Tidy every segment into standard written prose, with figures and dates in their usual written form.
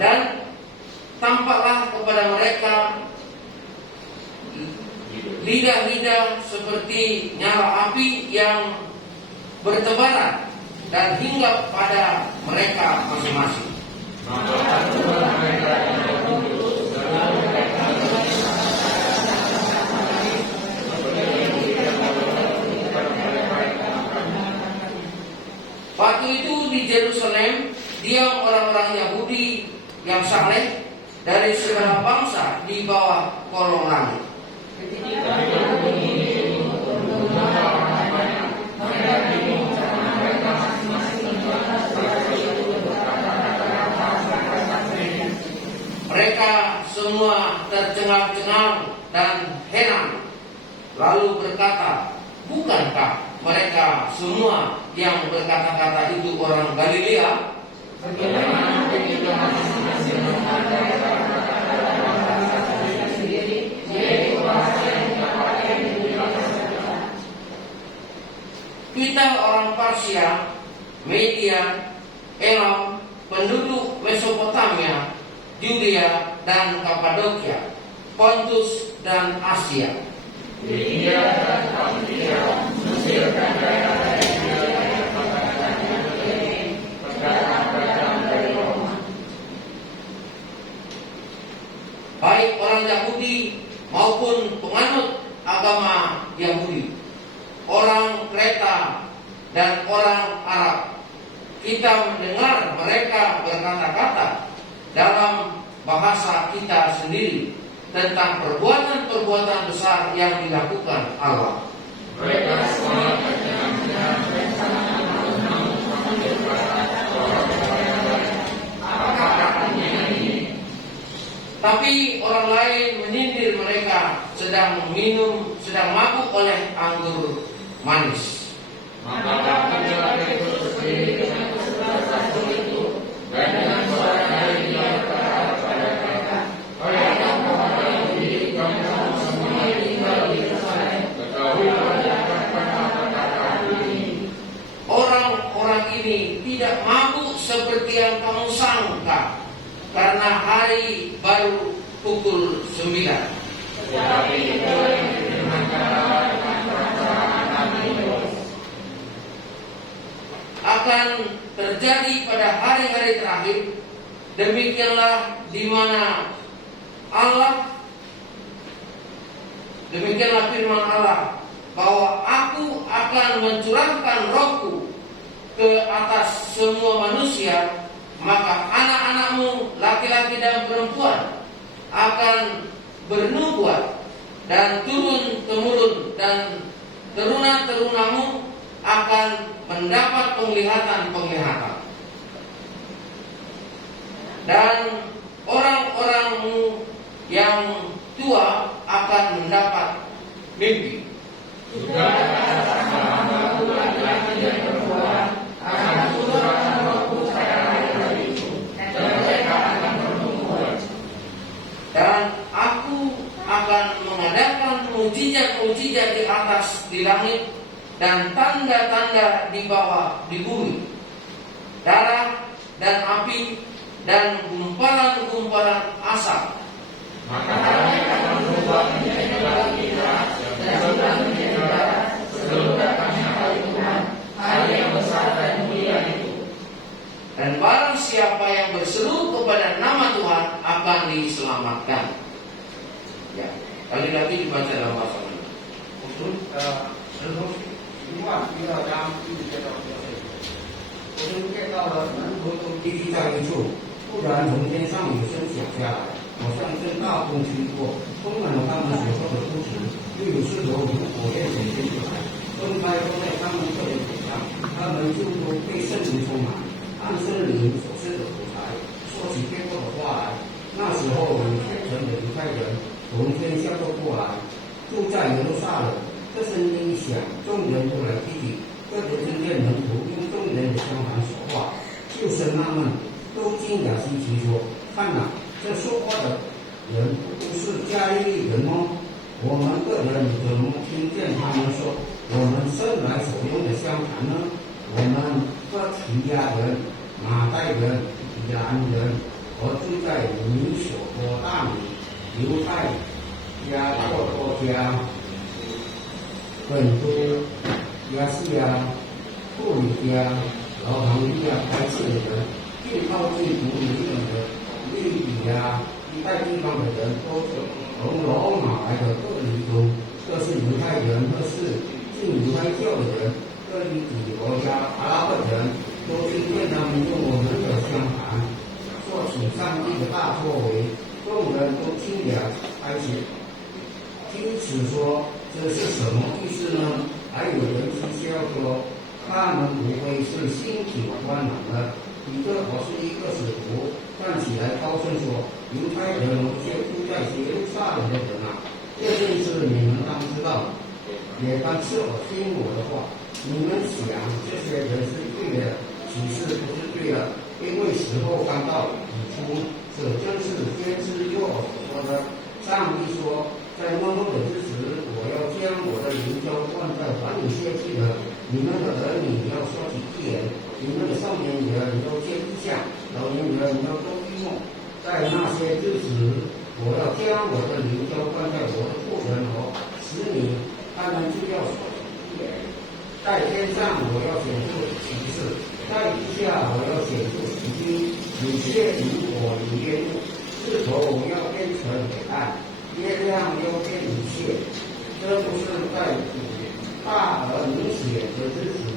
Dan tampaklah kepada mereka lidah-lidah seperti nyala api yang bertebaran dan hinggap pada mereka masing-masing. Waktu itu di Yerusalem diam orang-orang Yahudi yang saleh dari segala bangsa di bawah kolong langit. Mereka semua tercengang-cengang dan heran, lalu berkata, bukankah mereka semua yang berkata-kata itu orang Galilea? Kita orang Parsia, Media, Elam, penduduk Mesopotamia, Yudea dan Kapadokia, Pontus dan Asia, Libya dan Pamfilia, Mesir dan daerah-daerah pedagang dari Roma. Baik orang Yahudi maupun penganut agama Yahudi, orang Kreta dan orang Arab, kita mendengar mereka berkata-kata dalam bahasa kita sendiri tentang perbuatan-perbuatan besar yang dilakukan Allah. Mereka semua tapi orang lain menyindir mereka sedang mabuk oleh anggur manis. Maka dan dengan suara dari dia berkata kepada mereka, kamu semua tinggal di Yerusalem, ketahuilah jangan pernah berkata ini. Orang-orang ini tidak mabuk seperti yang kamu sangka, karena hari baru pukul 9. Tetapi itu yang difirmankan dengan perasaan akan terjadi pada hari-hari terakhir. Demikianlah firman Allah, bahwa aku akan mencurahkan rohku ke atas semua manusia, maka anak-anakmu laki-laki dan perempuan akan bernubuat, dan turun-temurun dan teruna-terunamu akan mendapat penglihatan-penglihatan, dan orang-orangmu yang tua akan mendapat mimpi. Dan aku akan mengadakan mujizat-mujizat di langit dan tanda-tanda di bawah di bumi, darah dan api dan gumpalan-gumpalan asap. Maka mereka akan berubah menjadi gila dan sudah menjadi darah sebelum datangnya hari Tuhan, hari yang besar dan mulia itu. Dan barang siapa yang berseru kepada nama Tuhan akan diselamatkan. Ya, kali lagi dibaca dalam bahasa Melayu.第一在一处，突然从天上有声响下来，好像阵大风吹过，充满了他们所说的พู词，又有石头如火焰显现出来，分开放在他们个人手上，他们就都被圣灵充满，按圣灵所赐的口才，说起天国的话来。那时候有虔诚的犹太人从天下都过来，住在耶路撒冷。这声音一响，众人都来提起，各别听见门徒用众人的相谈说话，就是纳闷，都惊讶稀奇说：“看哪，这说话的人不是加利利人吗？我们个人怎么听见他们说我们生来所用的相谈呢？我们哥提亚人、马代人、雅安人、我住在民所多大米、犹太家、多多家、本都、亚细亚、布里家、然后旁边开市的人，并靠近独立的利比亚一带地方的人，都是从罗马来的各民族，各是犹太人，各是信犹太教的人，各以几国家阿拉伯人，都听见他们用我们的相谈，说起上帝的大作为，众人都听了开始听此说，这是什么意思呢？还有人讥笑说，他们不会是心体官能的。彼得我是一个使徒，站起来高声说：犹太人和这些住在耶路撒冷的人啊，这件事你们当知道，也当是我听我的话。你们想这些人是对的，其实不是对的，因为时候刚到，已出，这正是先知约珥所说的。上帝说，在末后的日子，我要将我的灵浇灌在凡有血气的，你们的儿女要说起预言，你们的少年人要见异象，老年人要做异梦。在那些日子，我要将我的灵浇灌在我的仆人和使女，他们就要说起预言。在天上，我要显出奇事；在地下，我要显出奇迹。有些如火，有烟雾，日头要变成黑暗，月亮要变无限。这不是在大而明显的日子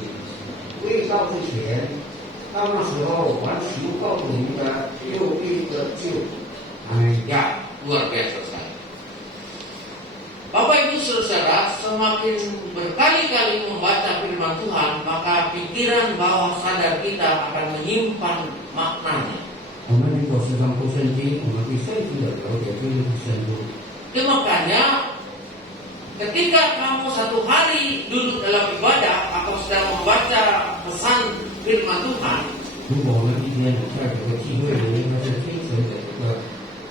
未到之前，到那时候还求告诉你们的又一个救。Ya, luar biasa sekali. Bapak Ibu Saudara, semakin berkali-kali membaca firman Tuhan, maka pikiran bawah sadar kita akan menyimpan maknanya. 我们如果时常读圣经，我们对圣经的了解就会深入。Itu makanya ketika kamu satu hari duduk dalam ibadah atau sedang membaca pesan firman Tuhan, 如果我们一天在这个聚会里面，它是听神的这个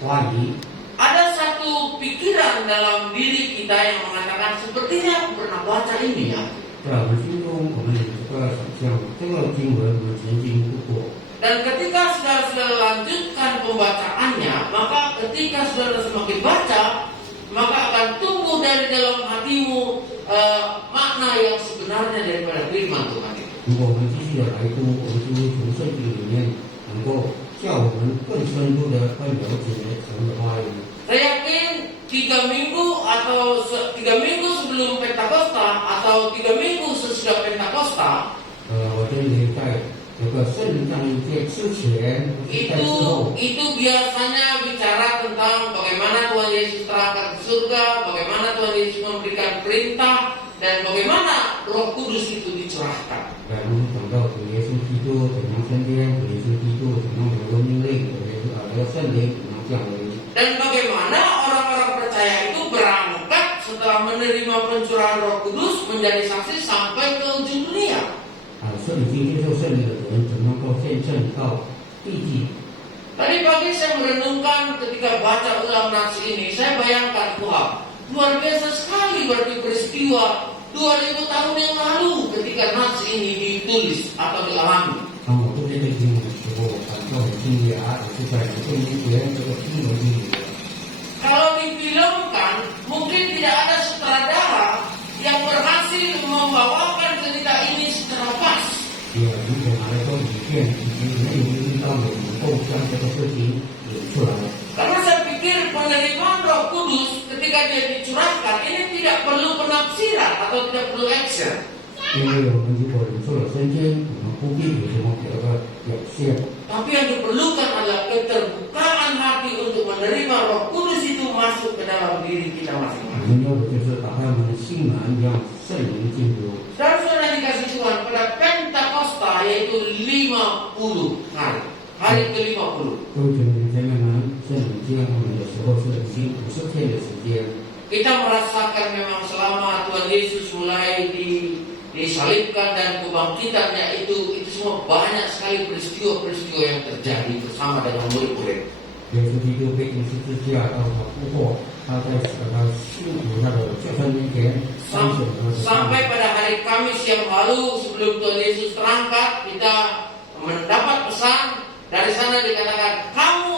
话语， ada satu pikiran dalam diri kita yang mengatakan sepertinya aku pernah baca ini ya. 在我们心中，我们有这个想象，这个经文我们曾经读过。 Dan ketika saudara lanjutkan pembacaannya, maka ketika saudara semakin baca, maka akan tumbuh dari dalam hatimu makna yang sebenarnya daripada firman Tuhan itu. 如果我们继续的来读，我们就会从圣经里面能够叫我们更深入的更了解神的话语。 Saya yakin 3 minggu atau 3 minggu sebelum Pentakosta atau 3 minggu sesudah Pentakosta, 我认为在这个圣灵降临节之前，在之后， itu biasanya bicara tentang bagaimana Tuhan Yesus terangkat ke surga, bagaimana Tuhan Yesus memberikan perintah, dan bagaimana Roh Kudus itu dicurahkan. 我们讲到主耶稣基督怎样升天，主耶稣基督怎样有命令，有圣灵怎样降临。 Dan bagaimana orang-orang percaya itu berangkat setelah menerima pencurahan Roh Kudus menjadi saksi sampai ke ujung dunia. 说已经接受圣灵的人怎能够见证到地极？ Tadi pagi saya merenungkan ketika baca ulang nats ini, saya bayangkan Tuhan, luar biasa sekali berarti peristiwa 2000 tahun yang lalu ketika nats ini ditulis atau dialami. 当我读这个经文的时候，我感到很惊讶，也是在2000年前这个经文里面。 Kalau difilmkan, mungkin tidak ada sutradara yang berhasil membawakan cerita ini secara pas. 也如果拿来做影片，已经没有遇到有能够将这个事情演出来。 Karena saya pikir penerimaan Roh Kudus ketika dia dicurahkan ini tidak perlu penafsiran atau tidak perlu action. 因为我们如果领受了圣经，我们不必有什么别的表现。 Tapi yang diperlukan adalah keterbukaan hati untuk menerima Roh Kudus itu masuk ke dalam diri kita 我 masing-masing. 们要的就是打开我们的心门，让圣灵进入。 Saudara dikasih Tuhan pada Pentakosta yaitu 50 hari ke-50. 各位兄弟姐妹们，圣灵降临的时候是已经50天的时间。 Kita merasakan memang selama Tuhan Yesus mulai disalibkan dan kebangkitannya itu semua banyak sekali peristiwa-peristiwa yang terjadi bersama dengan murid-murid. 耶稣基督被钉十字架，到他复活，他在他辛苦他的救生面前彰显他的。 Sampai pada hari Kamis yang lalu sebelum Tuhan Yesus terangkat, kita mendapat pesan dari sana dikatakan, kamu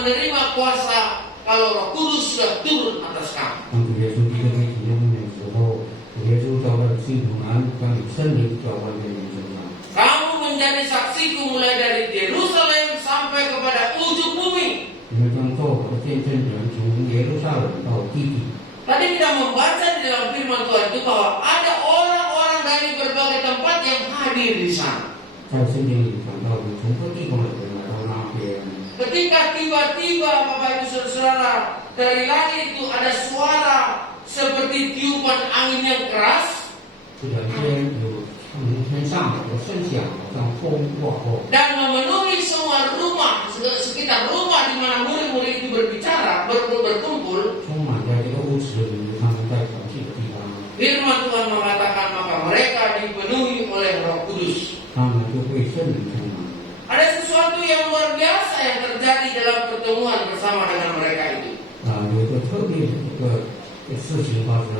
menerima kuasa kalau Roh Kudus sudah turun atas kamu. 当主耶稣第一个被提供的时候，主耶稣召他的信徒们，将圣灵浇灌在你们身上。 Kamu menjadi saksiku mulai dari Yerusalem sampai kepada ujung bumi. 你们将做我的见证人，从耶路撒冷到地底。 Tadi kita membaca di dalam firman Tuhan itu bahwa ada orang-orang dari berbagai tempat yang hadir di sana. 在圣经里讲到，有从各地方的人来到那边。 Ketika tiba-tiba Bapak Ibu Saudara dari langit itu ada suara seperti tiupan angin yang keras. 突然间有从天上有声响，好像风过后， Dan memenuhi semua rumah, sekitar rumah di mana murid-murid itu berbicara, berkumpul. 充满在这个屋子里，他们在团聚的地方， Firman Tuhan mengatakan maka mereka dipenuhi oleh Roh Kudus. 他们就被圣灵充满。 Ada sesuatu yang luar biasa yang terjadi dalam pertemuan bersama dengan mereka itu. 有一个特别的一个事情发生，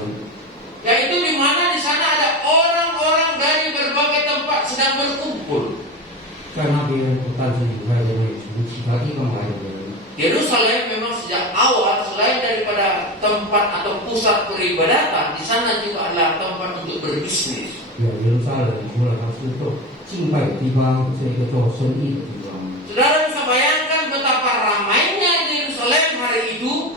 Yaitu di mana di sana ada orang-orang dari berbagai tempat sedang berkumpul. 在那边不但是犹太人，也从其他地方来的人。 Yerusalem memang sejak awal selain daripada tempat atau pusat peribadatan, di sana juga adalah tempat untuk berbisnis. 耶路撒冷除了它是做敬拜的地方，是一个做生意的地方。 Saudara bisa bayangkan betapa ramainya di Yerusalem hari itu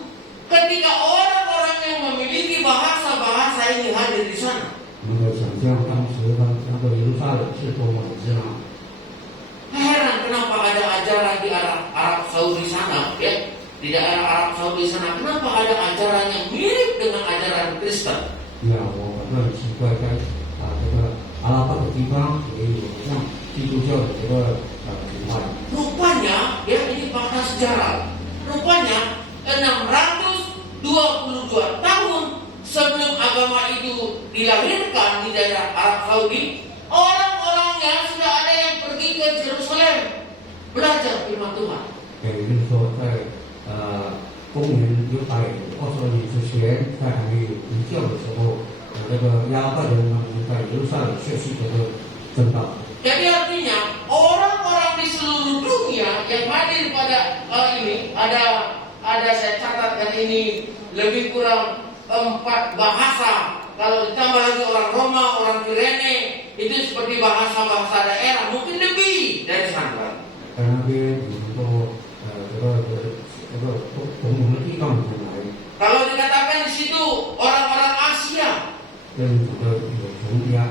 ketika orang-orang yang memiliki bahasa-bahasa ini hadir di sana. 能够想象当时那个耶路撒冷是多么的热闹。 Heran kenapa ada ajaran di Arab Saudi sana, ya, di daerah Arab Saudi sana. Kenapa ada ajaran yang mirip dengan ajaran Kristen? 呀，我很奇怪，在这个阿拉伯的地方也有像基督教的这个崇拜。 Rupanya, ya ini fakta sejarah. Rupanya 622 tahun sebelum agama itu dilahirkan di daerah Arab Saudi, orang-orangnya sudah ada yang pergi ke Yerusalem belajar firman Tuhan. 也就是说，在公元620年之前，在还没有回教的时候，这个亚伯人他们在耶路撒冷学习这个正道。 Jadi artinya orang-orang di seluruh dunia yang hadir pada ini ada saya catatkan ini lebih kurang 4 bahasa. Kalau ditambah lagi orang Roma, orang Kirene, itu seperti bahasa-bahasa daerah, mungkin lebih dari sana. 在那边有很多这个不同的地方人来， Kalau dikatakan di situ orang-orang Asia, 跟这个有从亚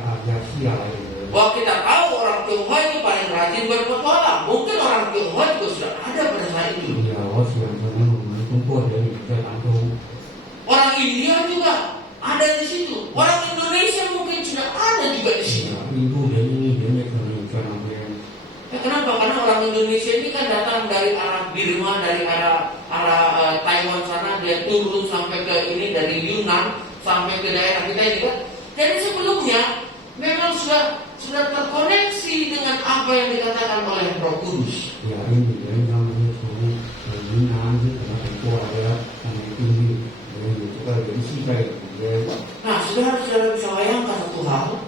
细亚来的人。 bahwa kita tahu orang Tionghoa itu paling rajin berpetualang. Mungkin orang Tionghoa juga sudah ada pada saat itu. 呀，我想可能我们中国人也在当中。 Orang India juga ada di situ. Orang Indonesia mungkin sudah ada juga di situ. 印度人、印尼人也可能有在那边。 Ya, kenapa? Karena orang Indonesia ini kan datang dari arah Birma, dari arah Taiwan sana, dia turun sampai ke ini dari Yunan sampai ke daerah kita ini kan. Jadi sebelumnya memang sudah terkoneksi dengan apa yang dikatakan oleh Roh Kudus. 呀，印尼人他们是从云南是可能很过来的，他们定义有这个联系在里边。 Nah, saudara-saudara bisa bayangkan satu hal.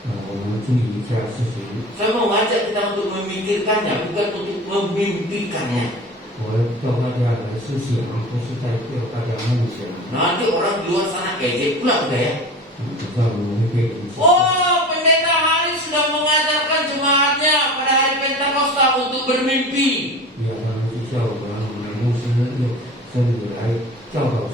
我们注意一下事情。 Saya mau ngajak kita untuk memikirkannya, bukan untuk memimpikannya. 我叫大家来思想，不是在叫大家梦想。 Nanti orang di luar sana ejek pula udah ya. 不知道你们会被影响。 Oh, pendeta Hari sudah mengajarkan jemaatnya pada hari Pentakosta untuk bermimpi. 呀，他们就叫我们牧师用真理来教导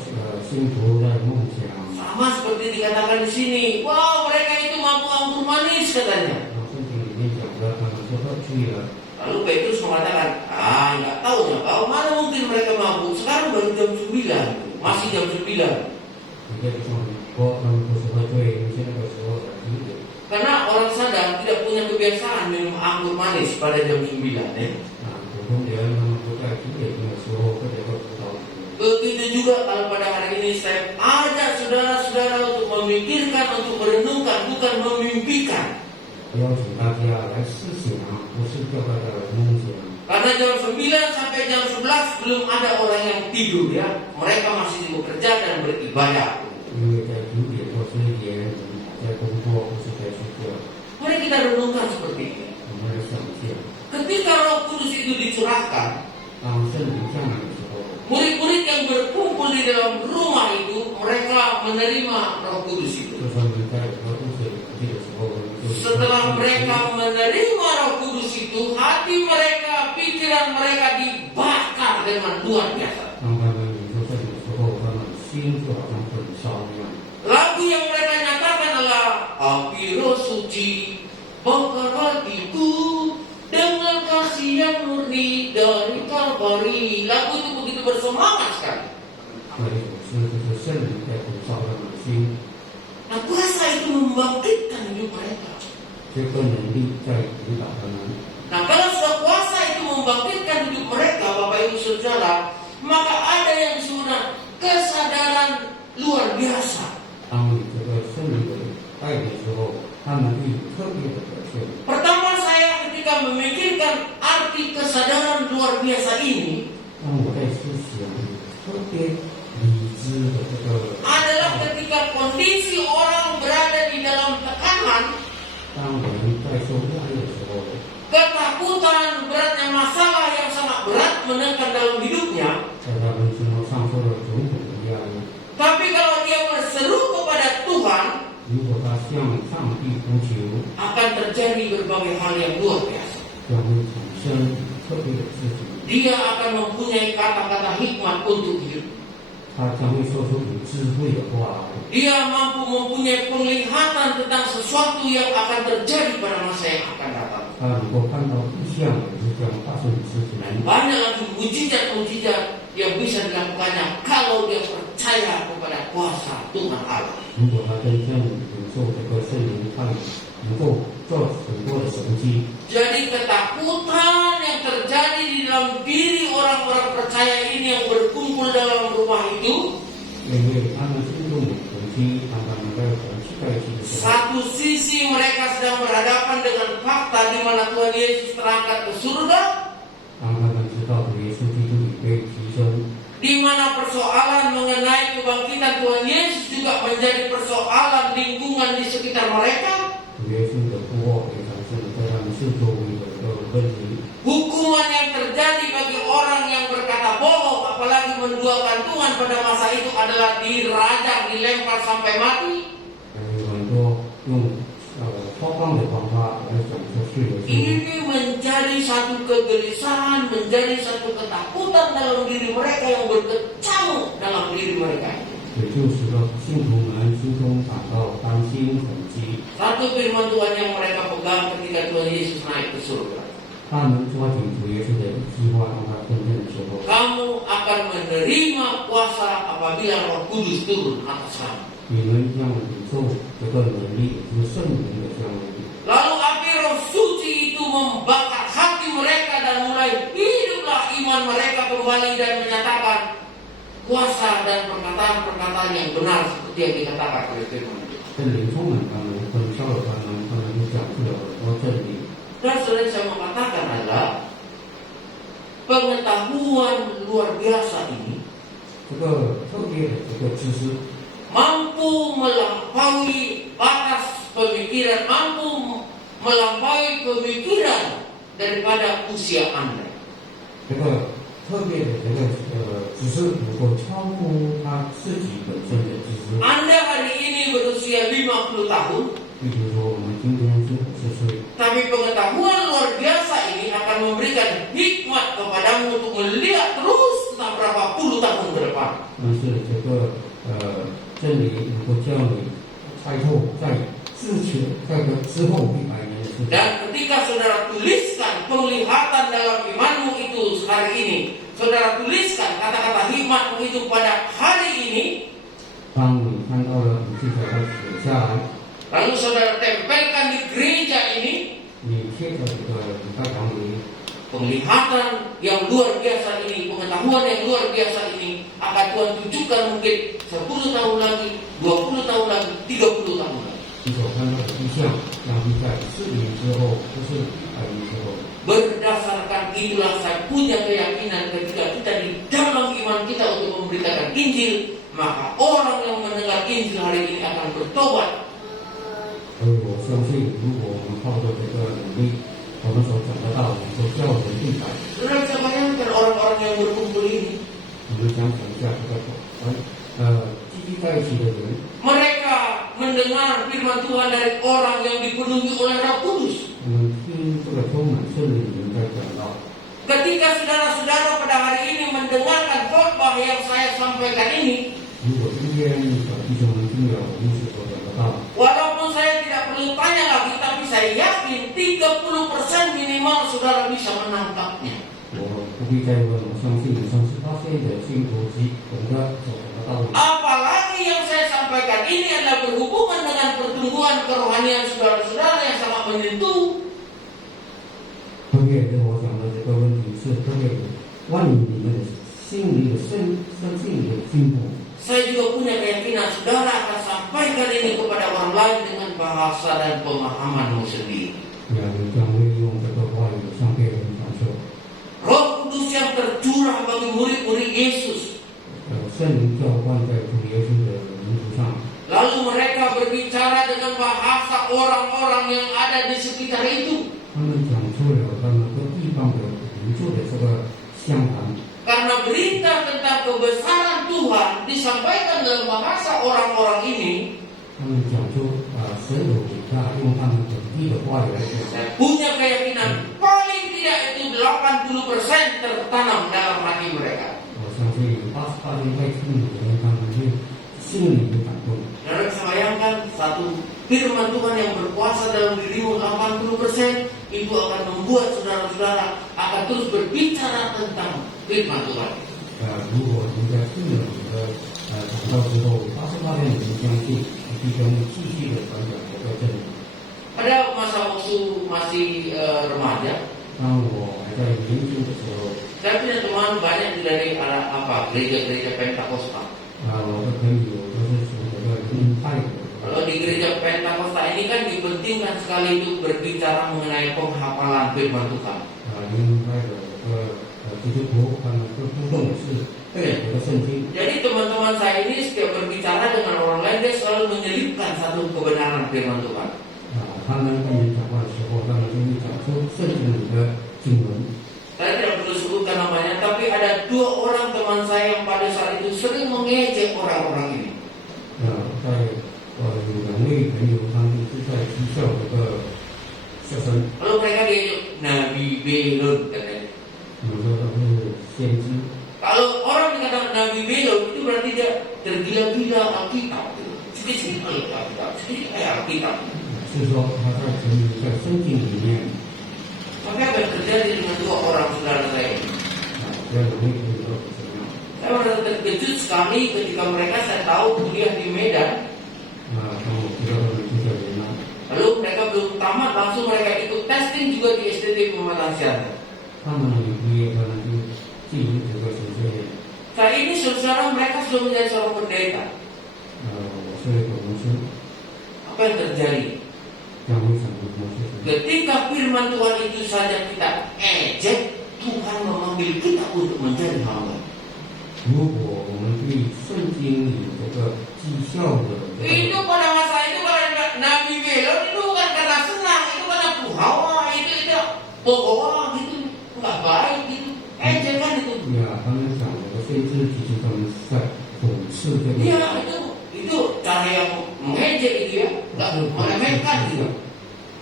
信徒在梦想。 Sama seperti dikatakan di sini. Wow, mereka itu mampu anggur manis katanya. 圣经里面讲的，他们说他去了。 Lalu Petrus mengatakan, nggak tahu ya, kalau mana mungkin mereka mampu. Sekarang baru jam 9, masih jam 9. 你在说我们不是喝醉，你现在说几点？ Karena orang sadar tidak punya kebiasaan minum anggur manis pada jam 9 ya. 普通人他们不在几点的时候喝这个葡萄酒。 Begitu juga kalau pada hari ini saya ajak saudara-saudara untuk memikirkan, untuk merenungkan, bukan memimpikan. 邀请大家来思想，不是叫大家来梦想。 Karena jam 9 sampai jam 11 belum ada orang yang tidur ya. Mereka masih bekerja dan beribadah. 因为在9点或10点在工作，不是在睡觉。 Mari kita renungkan seperti ini. 我们来想一下， Ketika Roh Kudus itu dicurahkan, 当圣灵降临的时候， murid-murid yang berkumpul di dalam rumah itu, mereka menerima Roh Kudus itu. 就说你在和肚子里的时候，就 Setelah mereka menerima Roh Kudus itu, hati mereka, pikiran mereka dibakar dengan luar biasa. 当他们领受圣灵的时候，他们心就好像焚烧一样。 Lagu yang mereka nyatakan adalah api Roh Suci bakar hatiku dengan kasih yang murni dari Kalvari. Lagu itu begitu bersemangat sekali. 那一首诗就是圣灵在焚烧他们的心， Nah, kuasa itu membangkitkan hidup mereka. 这个能力在引导他们。 Nah, kalau sudah kuasa itu membangkitkan hidup mereka, Bapak Ibu Saudara, maka ada yang disebut kesadaran luar biasa. 当你这个圣灵的带领的时候，他们会有特别的表现。 Pertama saya ketika memikirkan arti kesadaran luar biasa ini 当我在思想特别理智的这个， adalah ketika kondisi orang berada di dalam tekanan, 当我们在受压力的时候， ketakutan, beratnya masalah yang sangat berat menekan dalam hidupnya. 在他们生活上受了种种的压力。 Tapi kalau dia berseru kepada Tuhan, 如果他向上帝呼求， akan terjadi berbagai hal yang luar biasa. 将会产生特别的事情。 Dia akan mempunyai kata-kata hikmat untuk hidup. 他将会说出有智慧的话来。 Dia mampu mempunyai penglihatan tentang sesuatu yang akan terjadi pada masa yang akan datang. 他能够看到意象，也是将发生的事情。 Dan banyak lagi mujizat-mujizat yang bisa dilakukannya kalau dia percaya kepada kuasa Tuhan Allah. 如果他真正领受这个圣灵，他能够做很多的神迹。 Jadi ketakutan yang terjadi di dalam diri orang-orang percaya ini yang berkumpul dalam rumah itu, 因为他们心中有神迹，当他们在团聚在一起的时候， satu sisi mereka sedang berhadapan dengan fakta di mana Tuhan Yesus terangkat ke surga, 当他们知道主耶稣基督已被提升， di mana persoalan mengenai kebangkitan Tuhan Yesus juga menjadi persoalan lingkungan di sekitar mereka. 主耶稣的复活也产生了在他们四周围的一个问题。 Hukuman yang terjadi bagi orang yang berkata bohong, apalagi menduakan Tuhan pada masa itu adalah dirajam, dilempar sampai mati. 有很多用夸张的方法来讲说是有事。 Ini menjadi satu kegelisahan, menjadi satu ketakutan dalam diri mereka yang berkecamuk dalam diri mereka. 也就使得信徒们心中感到担心恐惧。 Satu firman Tuhan yang mereka pegang ketika Tuhan Yesus naik ke surga. 他们抓紧主耶稣的计划，当他登任的时候， Kamu akan menerima kuasa apabila Roh Kudus turun atas kamu. 你们将领受这个能力，就是圣灵的降临。 Lalu api Roh Suci itu membakar hati mereka dan mulai hiduplah iman mereka kembali dan menyatakan kuasa dan perkataan-perkataan yang benar seperti yang dikatakan oleh firman Tuhan. 圣灵充满他们，焚烧了他们，他们就讲出了很多真理。 Dan selain saya mengatakan adalah pengetahuan luar biasa ini 这个特别的这个知识， mampu melampaui batas pemikiran, mampu melampaui pemikiran daripada usia Anda. 这个特别的这个知识能够超乎他自己本身的知识。 Anda hari ini berusia 50 tahun, 比如说，我们今天是50岁， tapi pengetahuan luar biasa ini akan memberikan hikmat kepadamu untuk melihat terus tentang berapa puluh tahun ke depan. 但是这个真理能够叫你猜透在之后100年的事情。 Dan ketika saudara tuliskan penglihatan dalam imanmu itu hari ini, saudara tuliskan kata-kata hikmatmu itu pada hari ini, 当你看到了，你记得它写下来， lalu saudara tempelkan di gereja ini, 你贴在这个礼拜堂里， penglihatan yang luar biasa ini, pengetahuan yang luar biasa ini akan Tuhan tunjukkan mungkin 10 tahun lagi, 20 tahun lagi, 30 tahun lagi. 你所看到的意象，将会在40年之后，不是100年之后。 Berdasarkan itulah saya punya keyakinan ketika kita di dalam iman kita untuk memberitakan Injil, maka orang yang mendengar Injil hari ini akan bertobat. 所以我相信，如果我们靠着这个能力，我们所讲得到，能够叫人明白。 Saudara bisa bayangkan orang-orang 想讲一下这个聚集在一起的人， mereka mendengar firman Tuhan dari orang yang dipenuhi oleh Roh Kudus. 我们听这个充满圣灵的人在讲到， Ketika saudara-saudara pada hari ini mendengarkan khotbah yang saya sampaikan ini, 如果今天弟兄们听了我们所讲的道， walaupun saya tidak perlu tanya lagi, tapi saya yakin 30% minimal saudara bisa menangkapnya. 我不必再问，我相信38%的信徒及懂得所讲的道理。 Apalagi yang saya sampaikan ini adalah berhubungan dengan pertumbuhan kerohanian saudara-saudara yang sangat menyentuh. 特别跟我讲的这个问题是特别关于你们的心灵的生性的进步。 Saya juga punya keyakinan saudara akan sampaikan ini kepada orang lain dengan bahasa dan pemahamanmu sendiri. 你将会用这个话语向别人传授。 Roh Kudus yang tercurah bagi murid-murid Yesus. 圣灵浇灌在主耶稣的门徒上。 Lalu mereka berbicara dengan bahasa orang-orang yang ada di sekitar itu. 他们讲出了他们各地方的民族的这个相谈。 Karena berita tentang kebesaran Tuhan disampaikan dalam bahasa orang-orang ini, 他们讲出神有伟大，用他们本地的话语来讲。 saya punya keyakinan paling tidak itu 80% tertanam dalam hati mereka. 我相信88年在听的人，他们就心里有感动。 Saudara bisa bayangkan satu firman Tuhan yang berkuasa dalam dirimu 80% itu akan membuat saudara-saudara akan terus berbicara tentang firman Tuhan. 如果你在听了我的讲道之后，88年的人相信，弟兄继续的传讲这个真理。 Pada masa waktu masih remaja, 当我还在年轻的时候， saya punya teman banyak dari gereja-gereja Pentakosta. 我的朋友都是属于这个灵派的。 Kalau di gereja Pentakosta ini kan dipentingkan sekali untuk berbicara mengenai penghafalan firman Tuhan. 灵派的基督徒，他们更注重的是背读的圣经。 Jadi teman-teman saya ini setiap berbicara dengan orang lain dia selalu menyelipkan satu kebenaran firman Tuhan. 他们跟人讲话的时候，他们就会讲出圣经里的经文。 Saya tidak perlu sebutkan namanya, tapi ada 2 orang teman saya yang pada saat itu sering mengejek orang-orang ini. 在有2位朋友，他们是在讥笑这个学生。 Lalu mereka diejek Nabi Belon katanya. 有时候他是先知。 Kalau orang dikatakan Nabi Belon itu berarti dia tergila-gila Alkitab. Sedikit Alkitab, sedikit Alkitab. 是说他在沉迷在圣经里面。 Maka apa yang terjadi dengan 2 orang saudara saya ini? 这2位朋友怎么样？ Saya merasa terkejut sekali ketika mereka saya tahu kuliah di Medan. 当我知道他们这些人呢， Lalu mereka belum tamat, langsung mereka ikut testing juga di STT Pematang Siantar. 他们也毕业，他们就进入这个神学院。 Saat ini saudara mereka sudah menjadi seorang pendeta. 我是一个牧师， Apa yang terjadi? 将会成为牧师。 Ketika firman Tuhan itu saja kita ejek, Tuhan memanggil kita untuk menjadi hamba. 如果我们对圣经里这个绩效的 Itu pada masa itu kalau Nabi Belon itu bukan karena senang, itu karena puhawa, itu bohong gitu, nggak baik gitu, ejekan itu. 呀，他们讲这个先知，其实他们在讽刺这个。 Iya itu cara yang mengejek itu ya, nggak meremehkan gitu.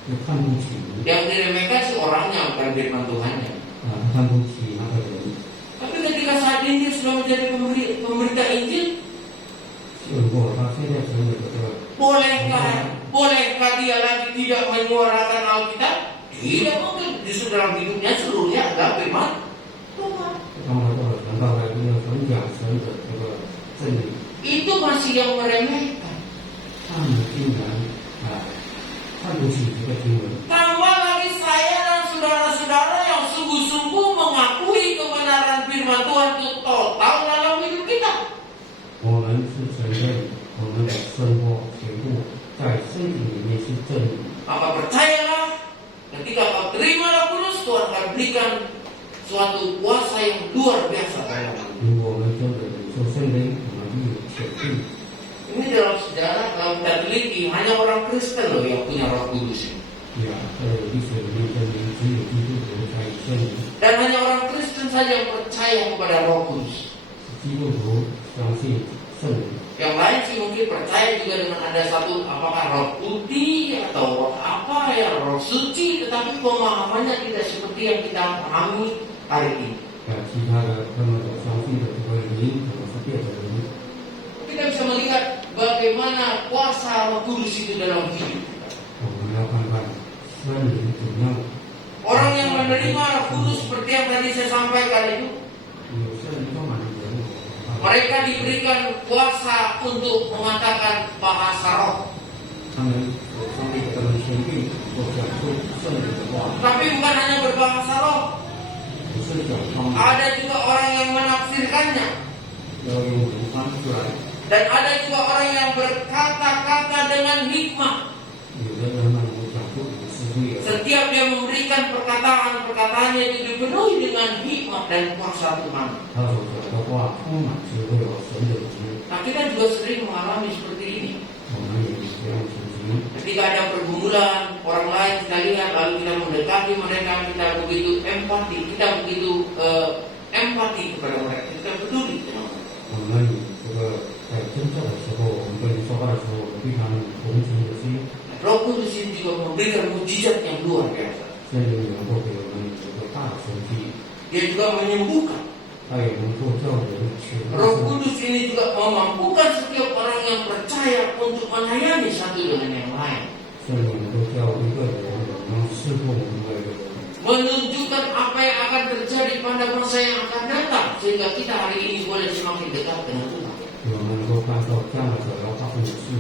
就看不起 Yang diremehkan si orangnya bukan firman Tuhannya. 看不起那个人。 Tapi ketika saat ini dia sudah menjadi pemberita Injil, 如果他现在成为这个， bolehkah dia lagi tidak menyuarakan Alkitab? Tidak mungkin. Justru dalam hidupnya seluruhnya adalah firman Tuhan. 当他到了传道来，要传讲神的这个真理， Itu masih yang meremehkan. 他们竟然看不起这个经文。 Tambah lagi saya dan saudara-saudara yang sungguh-sungguh mengakui kebenaran firman Tuhan itu total dalam hidup kita. 我们是承认我们的生活全部在圣经里面是真理。 Maka percayalah, ketika kau terima Roh Kudus, Tuhan akan berikan suatu kuasa yang luar biasa dalam. 如果我们真的领受圣灵，我们就有权柄。 Ini dalam sejarah, kalau kita teliti, hanya orang Kristen loh yang punya Roh Kudus. 呀，在历史里面证明，只有基督徒才有圣灵。 Dan hanya orang Kristen saja yang percaya kepada Roh Kudus. 基督徒相信圣灵， Yang lain sih mungkin percaya juga dengan ada satu apakah roh putih atau roh apa ya, roh suci, tetapi pemahamannya tidak seperti yang kita pahami hari ini. 其他的他们所相信的这个灵可能是别的灵。 Kita bisa melihat bagaimana kuasa Roh Kudus itu dalam hidup. 我们要看看圣灵怎样。 Orang yang menerima Roh Kudus seperti yang tadi saya sampaikan itu, 有圣灵充满的人， mereka diberikan kuasa untuk mengatakan bahasa roh. 他们上帝给他们权柄，所讲出圣灵的话， Tapi bukan hanya berbahasa roh, 不是讲他们 ada juga orang yang menafsirkannya. 要用灵翻出来， Dan ada juga orang yang berkata-kata dengan hikmah. 有的人呢讲出古诗对的， Setiap dia memberikan perkataan-perkataannya itu dipenuhi dengan hikmah dan kuasa Tuhan. 他所讲的话充满智慧和神的灵。 Nah, kita juga sering mengalami seperti ini. 我们也是这样情形。 Ketika ada pergumulan, orang lain kita lihat, lalu kita mendekati mereka, kita begitu empati, kita begitu empati kepada mereka, kita peduli dengan mereka. 我们以这个在征兆的时候，我们跟人说话的时候，我们非常同情的心， Roh Kudus ini juga memberikan mujizat yang luar biasa. 圣灵能够给我们一个大的神迹， Dia juga menyembuhkan. 它也能够叫人去。 Roh Kudus ini juga memampukan setiap orang yang percaya untuk melayani satu dengan yang lain. 圣灵能够叫一个人能侍奉另外一个人， Menunjukkan apa yang akan terjadi pada masa yang akan datang, sehingga kita hari ini boleh semakin dekat dengan Tuhan. 我们能够看到这样的可要发生的事。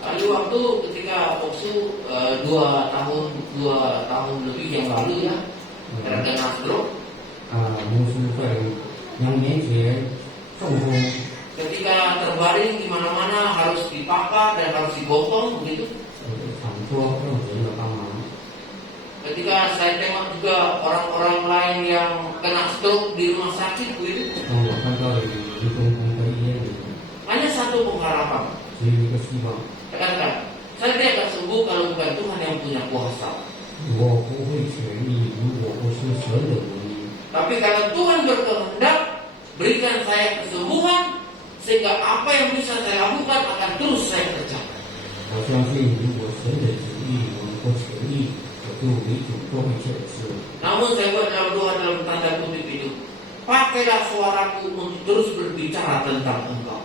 Lalu waktu ketika Oksu 2 tahun lebih yang lalu ya, terkena stroke. 牧师在2年前中风， Ketika terbaring di mana-mana harus dipapa dan harus digotong begitu. 想说用人的帮忙。 Ketika saya tengok juga orang-orang lain yang kena stroke di rumah sakit begitu, 当我看到有一中风在医院里， hanya satu pengharapan. 只有一个希望， Katakan, saya tidak akan sembuh kalau bukan Tuhan yang punya kuasa. 我不会痊愈，如果不是神的原因。 Tapi kalau Tuhan berkehendak, berikan saya kesembuhan, sehingga apa yang bisa saya lakukan akan terus saya kerjakan. 我相信，如果神的旨意我能够痊愈，我就为主做一切的事。 Namun saya buat dalam doa dalam tanda kutip itu, pakailah suaraku untuk terus berbicara tentang Engkau.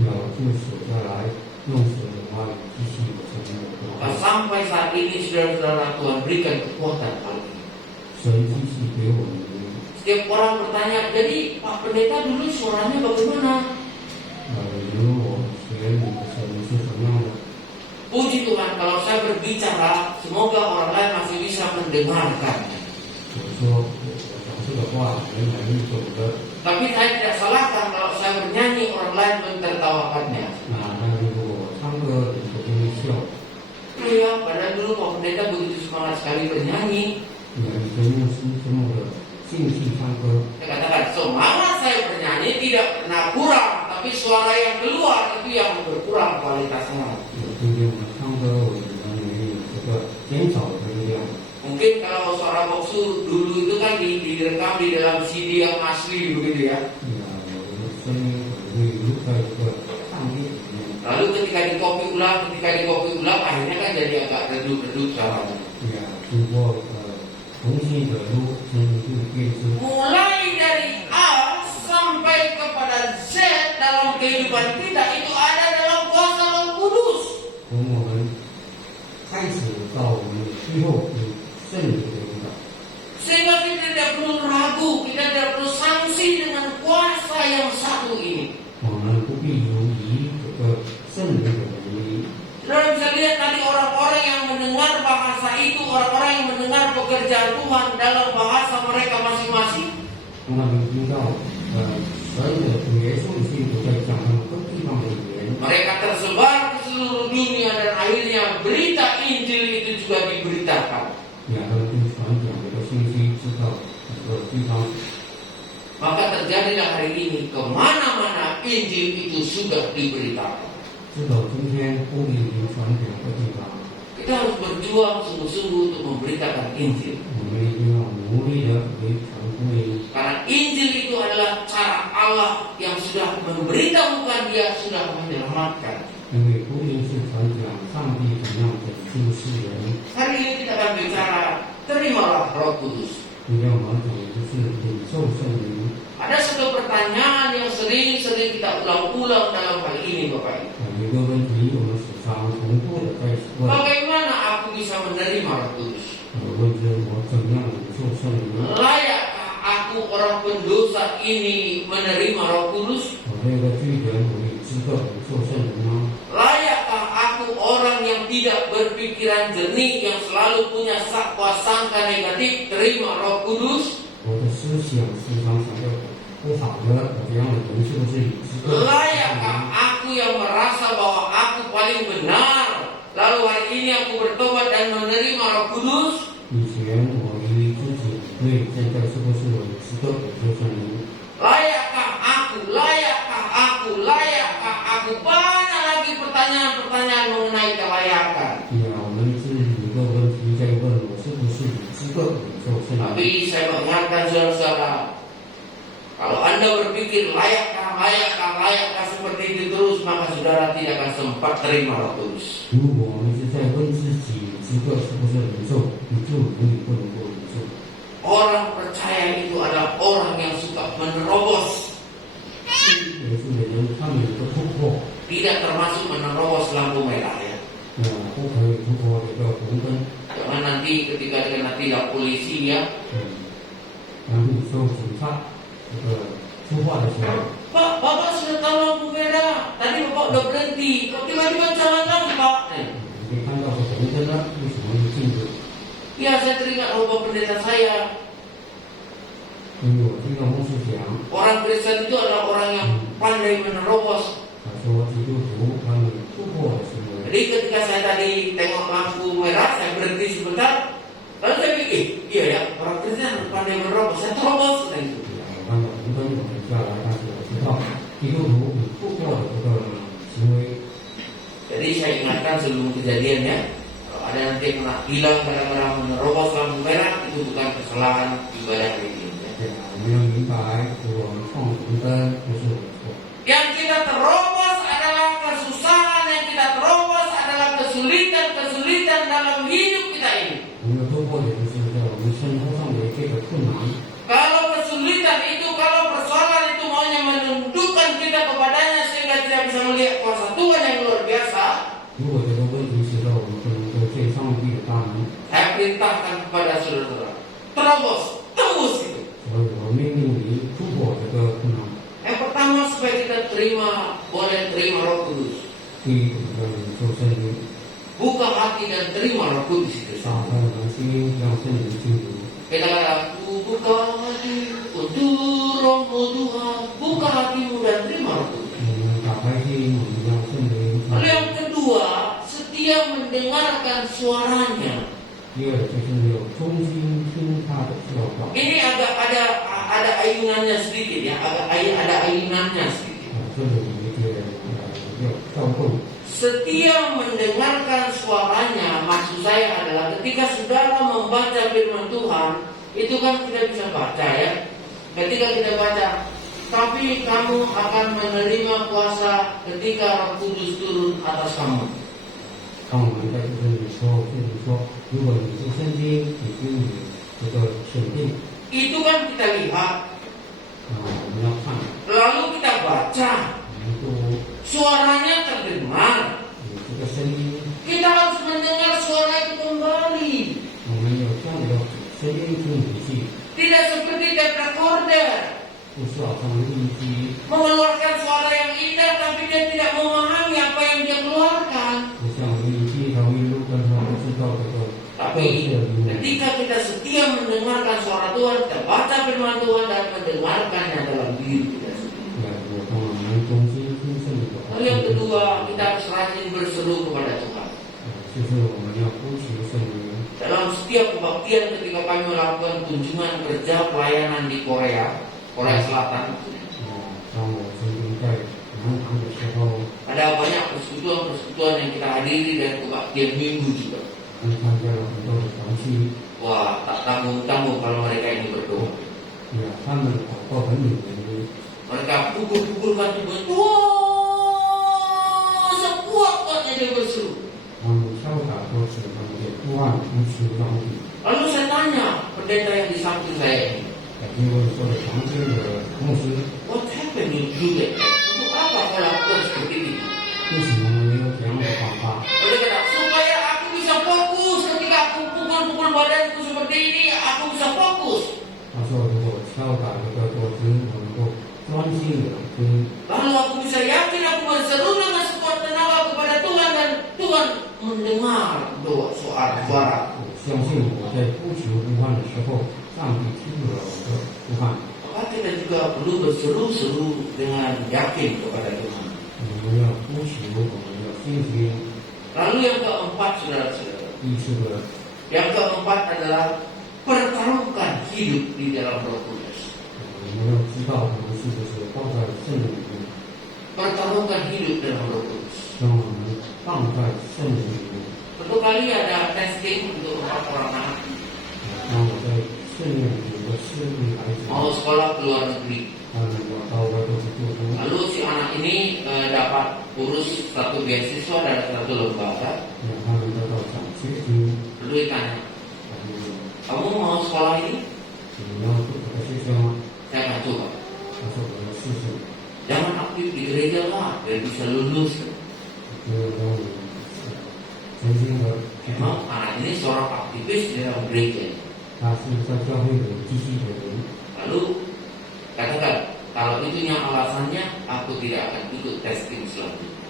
要就写下来，用神的话语继续我生命的活。 Sampai saat ini saudara-saudara, Tuhan berikan kekuatan hal ini. 神继续给我们能力。 Setiap orang bertanya, jadi Pak Pendeta dulu suaranya bagaimana? 如果学你的神是什么样的？ Puji Tuhan, kalau saya berbicara, semoga orang lain masih bisa mendengarkan. 我说我讲这个话，人来一懂的。 Tapi saya tidak salahkan kalau saya bernyanyi, orang lain mentertawakannya. 但是如果我唱歌，人就会笑。 Iya, padahal dulu Pak Pendeta begitu semangat sekali bernyanyi. 你跟牧师这么的兴趣唱歌， Saya katakan, semangat saya bernyanyi tidak pernah kurang, tapi suara yang keluar itu yang berkurang kualitasnya. 我对于我们唱歌，我们有这个减少的力量。 Mungkin kalau suara Boksu dulu itu kan direkam di dalam CD yang asli begitu ya. 我的声音可能会留在一个唱片里面。 Lalu ketika dikopi ulang, akhirnya kan jadi agak redup-redup suaranya. 经过重新的录，声音就变质。 Mulai dari A sampai kepada Z dalam kehidupan kita itu ada dalam kuasa Roh Kudus. 从我们开始到我们最后有圣灵的领导， Sehingga kita tidak perlu ragu, kita tidak perlu sanksi dengan kuasa yang satu ini. 我们不必犹疑这个圣灵的原因。 Saudara bisa lihat tadi orang-orang yang mendengar bahasa itu, orang-orang yang mendengar pekerjaan Tuhan dalam bahasa mereka masing-masing. 让他们听到，神的耶稣的信徒在讲他们各地方的语言， Mereka tersebar ke seluruh dunia dan akhirnya berita Injil itu juga diberitakan. 他们就传讲这个信息，知道每个地方。 Maka terjadilah hari ini kemana-mana Injil itu sudah diberitakan. 知道今天福音已经传遍各地方， Kita harus berjuang sungguh-sungguh untuk memberitakan Injil. 我们一定要努力的为传福音， Karena Injil itu adalah cara Allah Allah yang sudah memberitahukan Dia sudah menyelamatkan. 因为福音是传讲上帝怎样拯救世人。 Hari ini kita akan bicara terimalah Roh Kudus. 今天我们讲的就是领受圣灵。 Ada satu pertanyaan yang sering-sering kita ulang-ulang dalam hal ini, Bapak Ibu. 有一个问题，我们时常重复的在问： Bagaimana aku bisa menerima Roh Kudus? 问是我怎样领受圣灵？ Layakkah aku orang pendosa ini menerima Roh Kudus? 我这个罪人，我有资格领受圣灵吗？ Layakkah aku orang yang tidak berpikiran jernih, yang selalu punya prasangka negatif, terima Roh Kudus? 我的思想时常想要不好的，我这样的人是不是有资格？ Layakkah aku yang merasa bahwa aku paling benar, lalu hari ini aku bertobat dan menerima Roh Kudus? 以前我以为自己对，现在是不是我有资格领受圣灵？ Layakkah aku? Banyak lagi pertanyaan-pertanyaan mengenai kelayakan. 对呀，我们是有一个问题在问我是不是有资格领受圣灵？ Tapi saya mengingatkan saudara-saudara, kalau Anda berpikir layakkah seperti itu terus, maka saudara tidak akan sempat terima Roh Kudus. 如果我们是在问自己有资格是不是领受，你就永远不能够领受。 Orang percaya itu adalah orang yang suka menerobos, 有些人他们有个突破， tidak termasuk menerobos lampu merah ya. 不可以突破这个红灯， Jangan nanti ketika kena tindak polisi ya, 然后受警察这个说话的时候， Pak, Bapak sudah tahu lampu merah, tadi Bapak udah berhenti, kok tiba-tiba jalan lagi Pak? 你可以看到是红灯了，为什么会禁止？ Ya saya teringat Bapak pendeta saya. 因为我听到牧师讲， Orang Kristen itu adalah orang yang pandai menerobos. 他说基督徒他们突破的行为， Jadi ketika saya tadi tengok lampu merah, saya berhenti sebentar. Lalu saya pikir, iya ya, orang Kristen pandai menerobos. Saya terobos. Nah itu. 我看到红灯我停下来，但是我知道基督徒有突破的这个行为。 Jadi saya ingatkan sebelum kejadian ya, kalau ada nanti yang kena hilang gara-gara menerobos lampu merah, itu bukan kesalahan ibadah ini. Ya. 对啊，我们要明白，我们放红灯不是我的错。 Yang kita terobos adalah kesusahan, yang kita terobos adalah kesulitan dalam hidup kita ini. 我们的突破点就是在我们生活上的这个困难。 Kalau kesulitan itu, kalau persoalan itu maunya menundukkan kita kepadanya sehingga tidak bisa melihat kuasa Tuhan yang luar biasa, 如果这个问题使得我们不能够见上帝的大能， saya perintahkan kepada saudara-saudara, terobos, tembus itu. 所以我命令你突破这个困难。 Yang pertama supaya kita boleh terima Roh Kudus. 第一，我们要领受圣灵， Buka hati dan terima Roh Kudus itu 打 sama. 开我们心，让圣灵进入。 Kita kata, aku buka hati untuk Roh-Mu Tuhan. Buka hatimu dan terima Roh Kudus. 我们打开心，我们让圣灵进 Lalu 入。 yang kedua, setia mendengarkan suaranya. 第二，就是要忠心听他的教导。 Ini agak ada ayunannya sedikit ya, ada ayunannya sedikit. 这里有一些要教会。 Setia mendengarkan suaranya, maksud saya adalah ketika saudara membaca firman Tuhan, itu kan kita bisa baca ya. Ketika kita baca, tapi kamu akan menerima kuasa ketika Roh Kudus turun atas kamu. 当我们在这里说，就是说，如果你读圣经，你就有这个选定 Itu kan kita lihat, 我们要看， lalu kita baca, 我们就 suaranya terdengar. 有这个声音， Kita harus mendengar suara itu kembali. 我们有这样的声音听语气， Tidak seperti tape recorder 不是好像录音机， mengeluarkan suara yang indah tapi dia tidak memahami apa yang dia keluarkan. 不像录音机，它会录，但它不知道这个特 Tapi 色的音乐。 ketika kita setia mendengarkan suara Tuhan, kita baca firman Tuhan dan mendengarkannya dalam diri kita sendiri. 对，我当我们忠心听圣灵的话 Lalu yang kedua, kita harus rajin berseru kepada Tuhan. 就是我们要呼求圣灵。 Dalam setiap kebaktian ketika kami melakukan kunjungan kerja pelayanan di Korea Selatan, 当我曾经在南韩的时候， ada banyak persekutuan yang kita hadiri dan kebaktian minggu juga. 参加了很多的团契， Wah, tak tanggung-tanggung kalau mereka ini berdoa. 他们祷告很有原因。Mereka pukul-pukulkan tubuhnya. Wah, sekuat-kuatnya dia berseru. 他们敲打桌子，他们就不按不求上帝。 Lalu saya tanya pendeta yang di samping saya ini, 经过说的旁边的牧师， What happened you do that? Untuk apa kau lakukan seperti ini? 为什么没有这样的方法？ Dia kata, supaya aku bisa fokus ketika aku pukul-pukul badanku seperti ini, aku bisa fokus. 他说，如果敲打这个桌子，我能够专心的听， Lalu aku bisa yakin aku berseru dengan sekuat tenaga kepada Tuhan dan Tuhan mendengar doa suara. 我相信我在呼求呼唤的时候，上帝听了我的呼唤。 Maka kita juga perlu berseru-seru dengan yakin kepada Tuhan. 我们要呼求，我们要信心。 Lalu yang keempat, saudara-saudara, 第四个， yang keempat adalah pertaruhkan hidup di dalam Roh Kudus. 我们要知道我们是不是放在圣灵里面， Pertaruhkan hidup dalam Roh Kudus. 让我们放在圣灵里面。 Satu kali ada testing untuk 4 orang anak 当我在圣灵里有个师弟孩子， mau sekolah ke luar negeri. 他们要到外头去做工， Lalu si anak ini dapat urus satu beasiswa dari satu lembaga. 让他们得到奖学金。 Lalu ditanya, 然后 kamu mau sekolah ini? 你要去这个学校吗？ Saya akan coba. 他说我要试试。 Jangan aktif di gereja lah, biar bisa lulus. 就让我曾经的去做， Memang anak ini seorang aktivis di dalam gereja. 他是在教会里积极的人。 Lalu katakan, kalau itu yang alasannya, aku tidak akan ikut testing selanjutnya.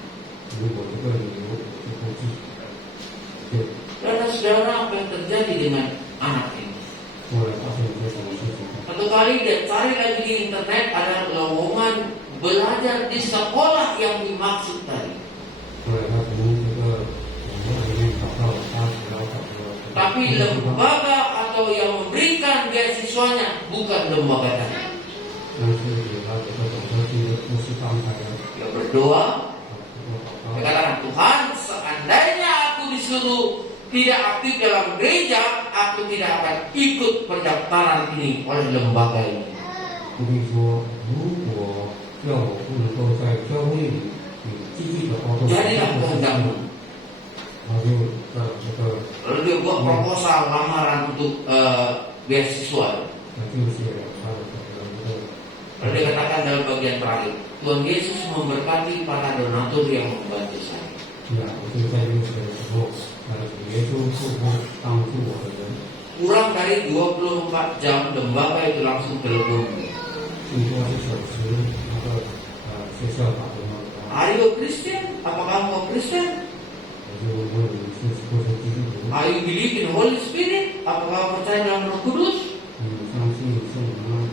如果这个理由就不记，对， Saudara-saudara, apa yang terjadi dengan anak ini? 后来发生一些什么事情？ Satu kali dia cari lagi di internet, ada lowongan belajar di sekolah yang dimaksud tadi. 后来他从这个网络里面找到了他想要找的， Tapi lembaga atau yang memberikan beasiswanya bukan lembaga tadi. 但是给他这个找到这个不是刚才的， Dia berdoa, 祷 dia 告， katakan, Tuhan, seandainya aku disuruh tidak aktif dalam gereja, aku tidak akan ikut pendaftaran ini oleh lembaga ini. 不必说，如果要我不能够在教会里积极的活动， Jadilah kehendakmu. 他就在这个 Lalu dia buat proposal lamaran untuk beasiswa. 他就写了他的这个 Lalu dia katakan dalam bagian terakhir, Tuhan Yesus memberkati para donatur yang membantu saya. 呀，我就在这个时候，耶稣透过帮助我的人， Kurang dari 24 jam lembaga itu langsung telepon. 经过1小时，那个学校打电话给他， Are you Christian? Apakah kamu Kristen? 我就问你是不是基督徒？ Are you believe in Holy Spirit? Apakah percaya dalam Roh Kudus? 你相信圣灵吗？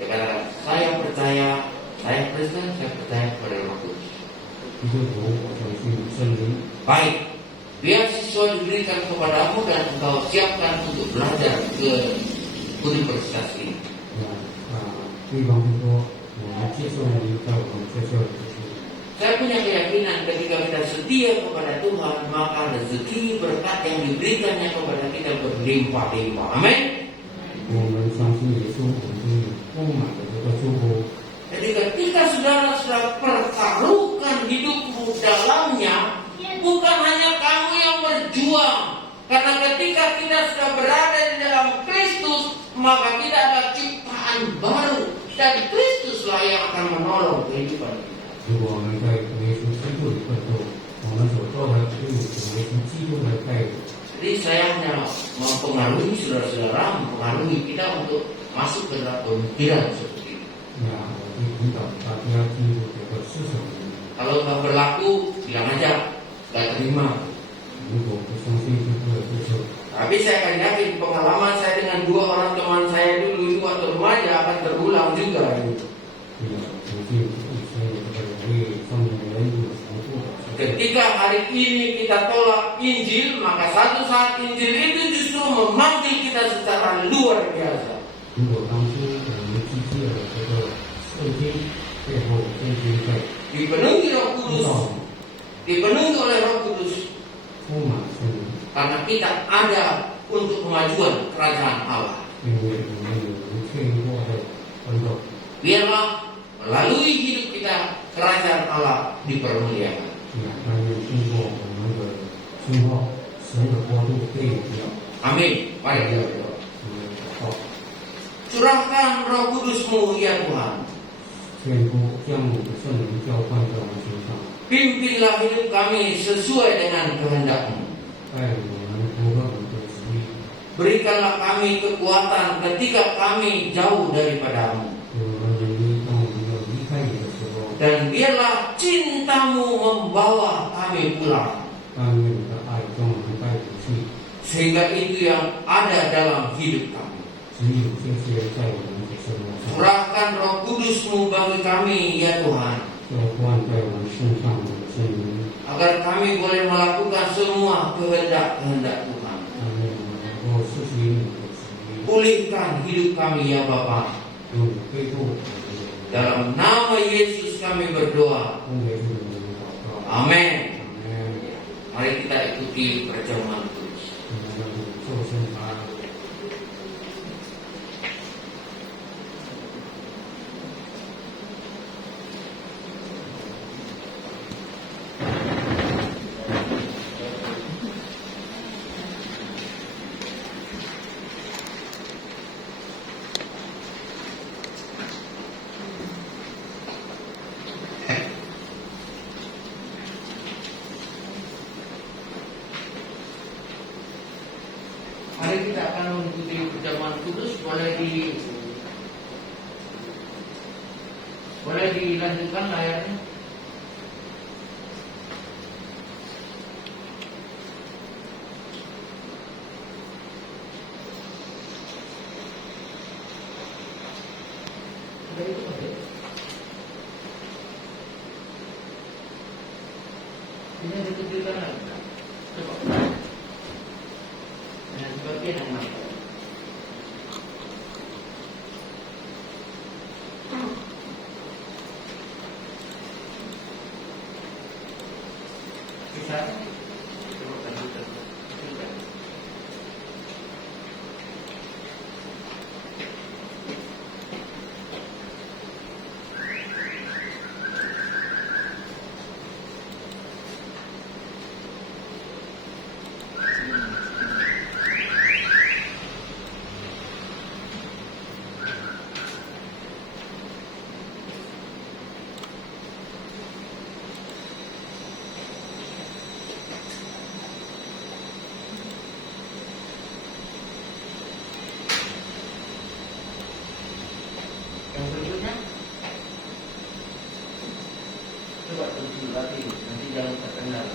Dia katakan, saya percaya, saya Kristen, saya percaya kepada Roh Kudus. 基督徒，我相信圣灵。 Baik, beasiswa diberikan kepadamu dan engkau siapkan untuk belajar ke universitas ini. 对方就说，我们接受你在我们学校里去。 Saya punya keyakinan ketika kita setia kepada Tuhan, maka rezeki berkat yang diberikannya kepada kita berlimpah-limpah. Amin. 我们相信耶稣，我们就有丰满的这个祝福。 Jadi ketika saudara-saudara pertaruhkan hidupmu dalamnya, bukan hanya kamu yang berjuang. Karena ketika kita sudah berada di dalam Kristus, maka kita adalah ciptaan baru. Dan Kristuslah yang akan menolong kehidupan kita. 如果我们在耶稣基督里奋斗，我们所做的就有耶稣基督的带领。 Jadi saya hanya mempengaruhi saudara-saudara, mempengaruhi kita untuk masuk ke dalam pemikiran seperti ini. 那我就引导大家进入这个思想里面。 Kalau nggak berlaku, bilang aja, nggak terima. 如果不相信就不能接受。 Tapi saya akan yakin pengalaman saya dengan 2 orang teman saya dulu itu waktu remaja akan terulang juga. 对呀，相信以前有这个人为上面的人有重复的。 Ketika hari ini kita tolak Injil, maka satu saat Injil itu justru memanggil kita secara luar biasa. 如果当初我们记记了这个圣经，背后圣经在 Dipenuhi Roh Kudus, 道 dipenuhi oleh Roh Kudus, 充满圣灵， karena kita ada untuk kemajuan kerajaan Allah. 因为我们有一切过的奋斗。 Biarlah melalui hidup kita kerajaan Allah dipermuliakan. 但愿通过我们的生活，神的国度被荣耀。 Amin. Mari kita berdoa. 我们祷告， Curahkan Roh Kudus-Mu ya Tuhan. 天父将你的圣灵浇灌在我们身上， Pimpinlah hidup kami sesuai dengan kehendak-Mu. 带领我们符合你的旨意， Berikanlah kami kekuatan ketika kami jauh daripada-Mu. 给我们能力，当我们要离开你的时候， Dan biarlah cinta-Mu membawa kami pulang. 但愿你的爱将我们带回去， Sehingga itu yang ada dalam hidup kami. 只有这些在我们的生活上， Curahkan Roh Kudus-Mu bagi kami ya Tuhan. 浇灌在我们身上你的圣灵， Agar kami boleh melakukan semua kehendak-kehendak Tuhan. 但愿我们能够实行你的旨意， Pulihkan hidup kami ya Bapa. 用你恢复我们的。 Dalam nama Yesus kami berdoa. 奉耶稣的名祷告， Amin. 阿门。 Mari kita ikuti perjamuan kudus. 我们受圣餐。 Mari kita akan mengikuti perjamuan kudus. Boleh dilanjutkan layarnya. Sudah itu aja. Ini dikecilkan lagi. Coba. Dan sebagian yang mana? Bisa? Coba lanjutkan. Kecilkan. Yang berikutnya, coba tulis lagi, nanti jangan terkenal.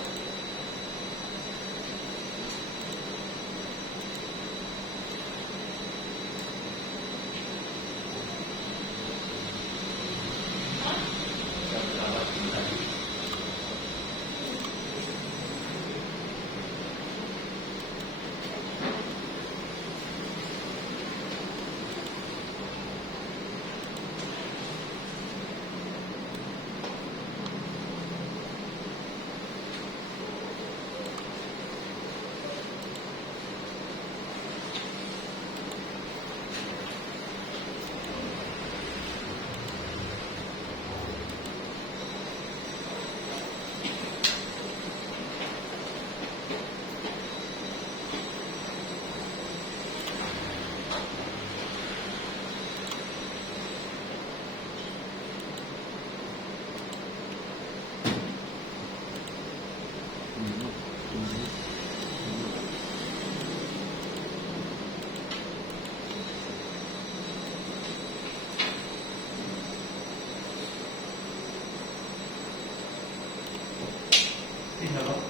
Tinggal apa?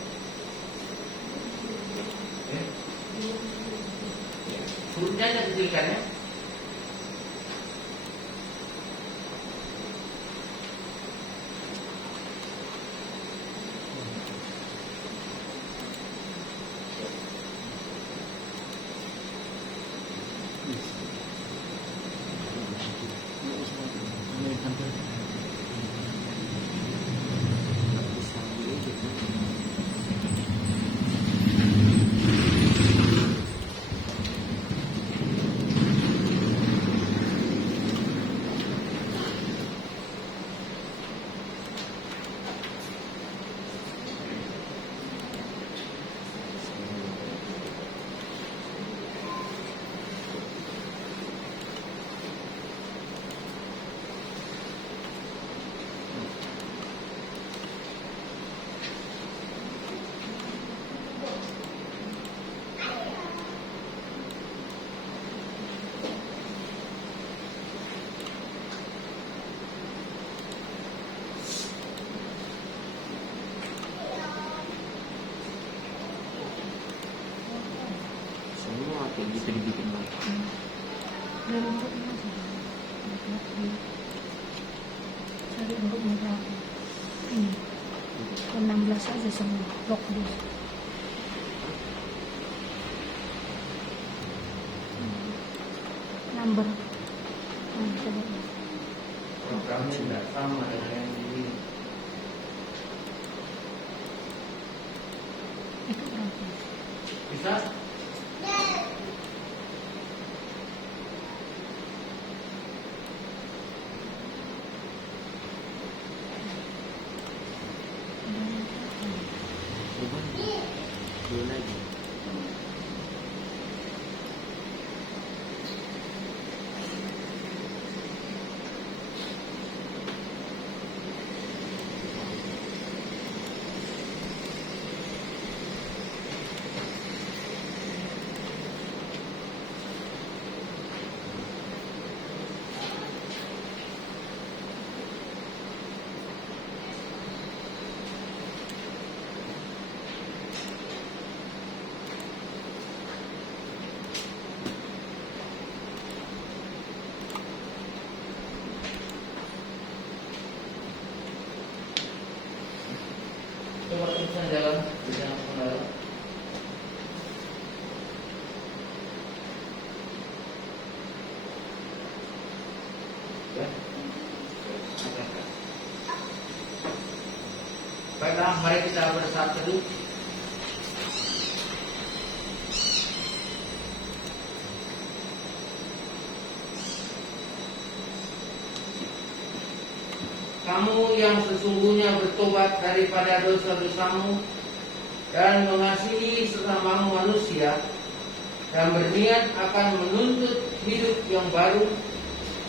Hurufnya ada kecilkannya. bentuknya berapa? Ini 16 aja semua blok dia. Number. Nah, coba. Programnya tidak sama dengan yang ini. Itu berapa? Bisa? Dua lagi. Coba teruskan jalan di jalan pengendara. Ya. Baiklah, mari kita bersatu teduh. Kamu yang sesungguhnya bertobat daripada dosa-dosamu dan mengasihi sesamamu manusia dan berniat akan menuntut hidup yang baru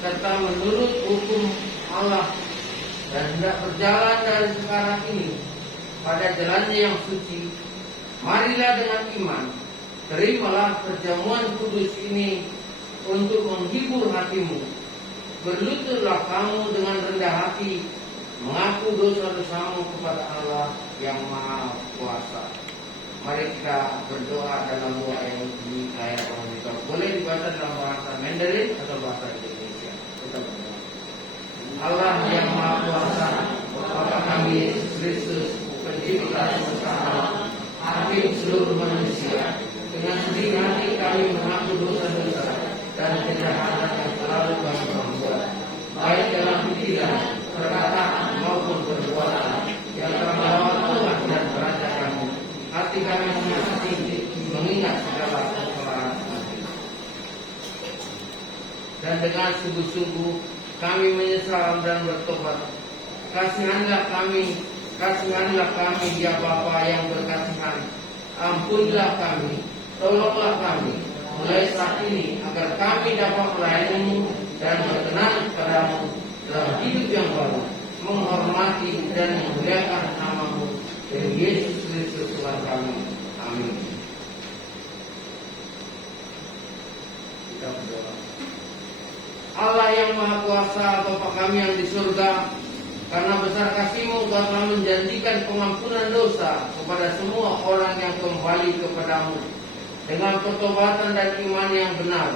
serta menurut hukum Allah dan hendak berjalan dari sekarang ini pada jalannya yang suci, marilah dengan iman terimalah perjamuan kudus ini untuk menghibur hatimu. Berlututlah kamu dengan rendah hati, mengaku dosa-dosamu kepada Allah yang Maha Kuasa. Mari kita berdoa dalam doa yang ini saya minta. Boleh dibaca dalam bahasa Mandarin atau bahasa Indonesia. Kita berdoa. Allah yang Maha Kuasa, Bapa kami Yesus Kristus, pencipta semesta alam, hakim seluruh manusia. Dengan sedih hati kami mengaku dosa-dosa dan kejahatan yang selalu kami perbuat, baik dalam pikiran, perkataan maupun perbuatan yang telah melawan Tuhan dan Raja kami. Hati kami masih mengingat segala kesalahan kami. Dan dengan sungguh-sungguh kami menyesal dan bertobat. Kasihanlah kami ya Bapa yang berkasihan. Ampunilah kami, tolonglah kami mulai saat ini agar kami dapat melayani-Mu dan berkenan kepadamu dalam hidup yang baru, menghormati dan memuliakan nama-Mu demi Yesus Kristus Tuhan kami. Amin. Kita berdoa. Allah yang Maha Kuasa, Bapa kami yang di surga, karena besar kasih-Mu Engkau telah menjanjikan pengampunan dosa kepada semua orang yang kembali kepadamu dengan pertobatan dan iman yang benar.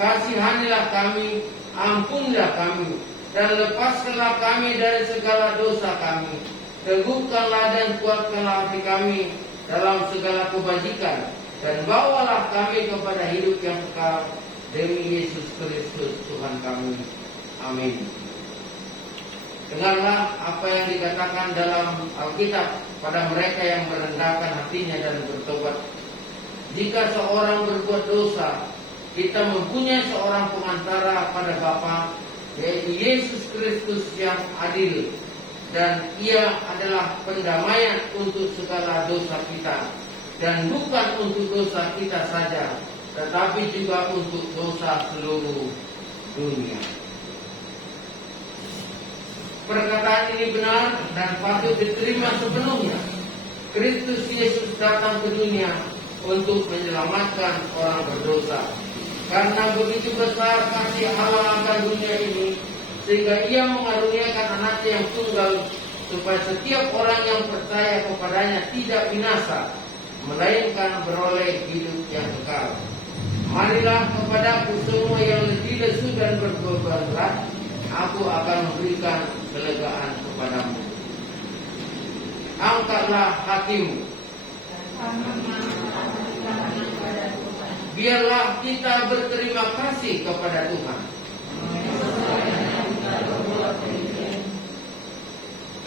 Kasihanilah kami, ampunilah kami, dan lepaskanlah kami dari segala dosa kami. Teguhkanlah dan kuatkanlah hati kami dalam segala kebajikan, dan bawalah kami kepada hidup yang kekal demi Yesus Kristus Tuhan kami. Amin. Dengarlah apa yang dikatakan dalam Alkitab pada mereka yang merendahkan hatinya dan bertobat. Jika seorang berbuat dosa, kita mempunyai seorang pengantara pada Bapa, yaitu Yesus Kristus yang adil, dan Ia adalah pendamaian untuk segala dosa kita, dan bukan untuk dosa kita saja, tetapi juga untuk dosa seluruh dunia. Perkataan ini benar dan patut diterima sepenuhnya. Kristus Yesus datang ke dunia untuk menyelamatkan orang berdosa. Karena begitu besar kasih Allah akan dunia ini, sehingga Ia mengaruniakan anaknya yang tunggal, supaya setiap orang yang percaya kepadanya tidak binasa, melainkan beroleh hidup yang kekal. Marilah kepadaku semua yang letih lesu dan berbeban berat, aku akan memberikan kelegaan kepadamu. Angkatlah hatimu. Biarlah kita berterima kasih kepada Tuhan.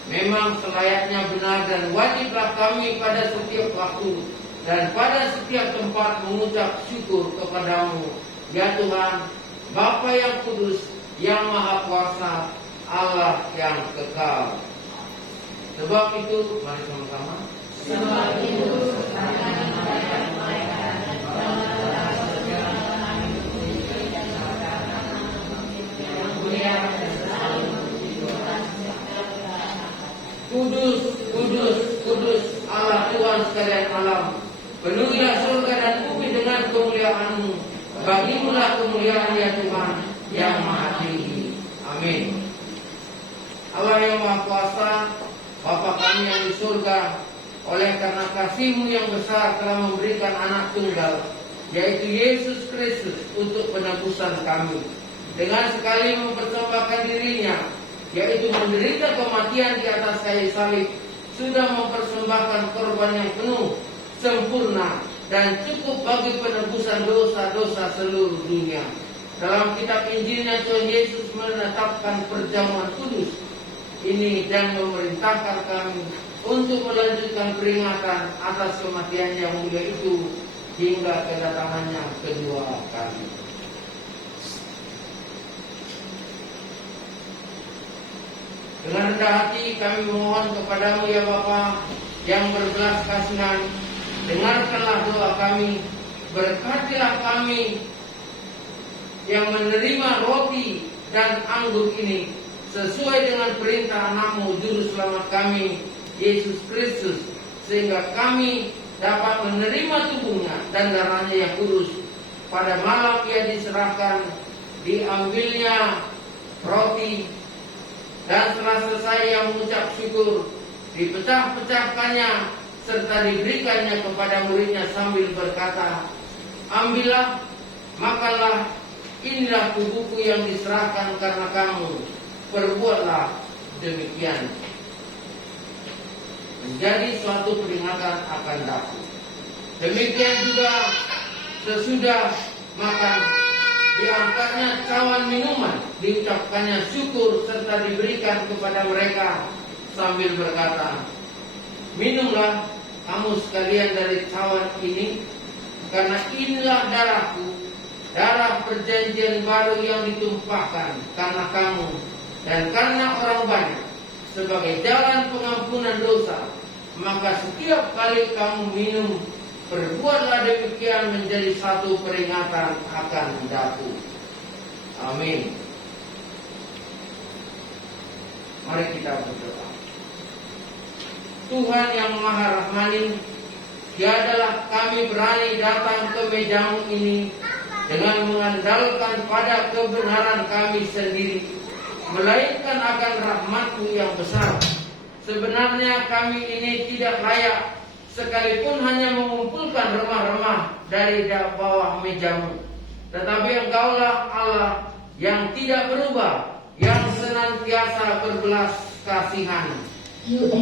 Memang selayaknya benar dan wajiblah kami pada setiap waktu dan pada setiap tempat mengucap syukur kepadamu, ya Tuhan, Bapa yang kudus, yang maha kuasa, Allah yang kekal. Sebab itu, mari sama-sama. Sebab itu, Kudus, kudus, kudus Allah Tuhan sekalian alam. Penuhilah surga dan bumi dengan kemuliaan-Mu. Bagimulah kemuliaan ya Tuhan yang maha tinggi. Amin. Allah yang maha kuasa, Bapa kami yang di surga, oleh karena kasih-Mu yang besar telah memberikan anak tunggal, yaitu Yesus Kristus untuk penebusan kami. Dengan sekali mempersembahkan dirinya, yaitu menderita kematian di atas kayu salib, sudah mempersembahkan korban yang penuh, sempurna, dan cukup bagi penebusan dosa-dosa seluruh dunia. Dalam kitab Injilnya Tuhan Yesus menetapkan perjamuan kudus ini dan memerintahkan kami untuk melanjutkan peringatan atas kematian yang mulia itu hingga kedatangannya kedua kali. Dengan rendah hati kami mohon kepadamu ya Bapa yang berbelas kasihan, dengarkanlah doa kami, berkatilah kami yang menerima roti dan anggur ini sesuai dengan perintah anakmu juru selamat kami Yesus Kristus, sehingga kami dapat menerima tubuhnya dan darahnya yang kudus. Pada malam ia diserahkan, diambilnya roti, dan setelah selesai ia mengucap syukur, dipecah-pecahkannya serta diberikannya kepada muridnya sambil berkata, ambillah, makanlah, inilah tubuhku yang diserahkan karena kamu, perbuatlah demikian. Menjadi suatu peringatan akan daku. Demikian juga sesudah makan, diangkatnya cawan minuman, diucapkannya syukur serta diberikan kepada mereka sambil berkata, minumlah kamu sekalian dari cawan ini, karena inilah darahku, darah perjanjian baru yang ditumpahkan karena kamu dan karena orang banyak sebagai jalan pengampunan dosa. Maka setiap kali kamu minum, perbuatlah demikian menjadi satu peringatan akan daku. Amin. Mari kita berdoa. Tuhan yang maha rahmani, tiadalah kami berani datang ke mejamu ini dengan mengandalkan pada kebenaran kami sendiri, melainkan akan rahmat-Mu yang besar. Sebenarnya kami ini tidak layak, sekalipun hanya mengumpulkan remah-remah dari bawah mejamu. Tetapi Engkaulah Allah yang tidak berubah, yang senantiasa berbelas kasihan,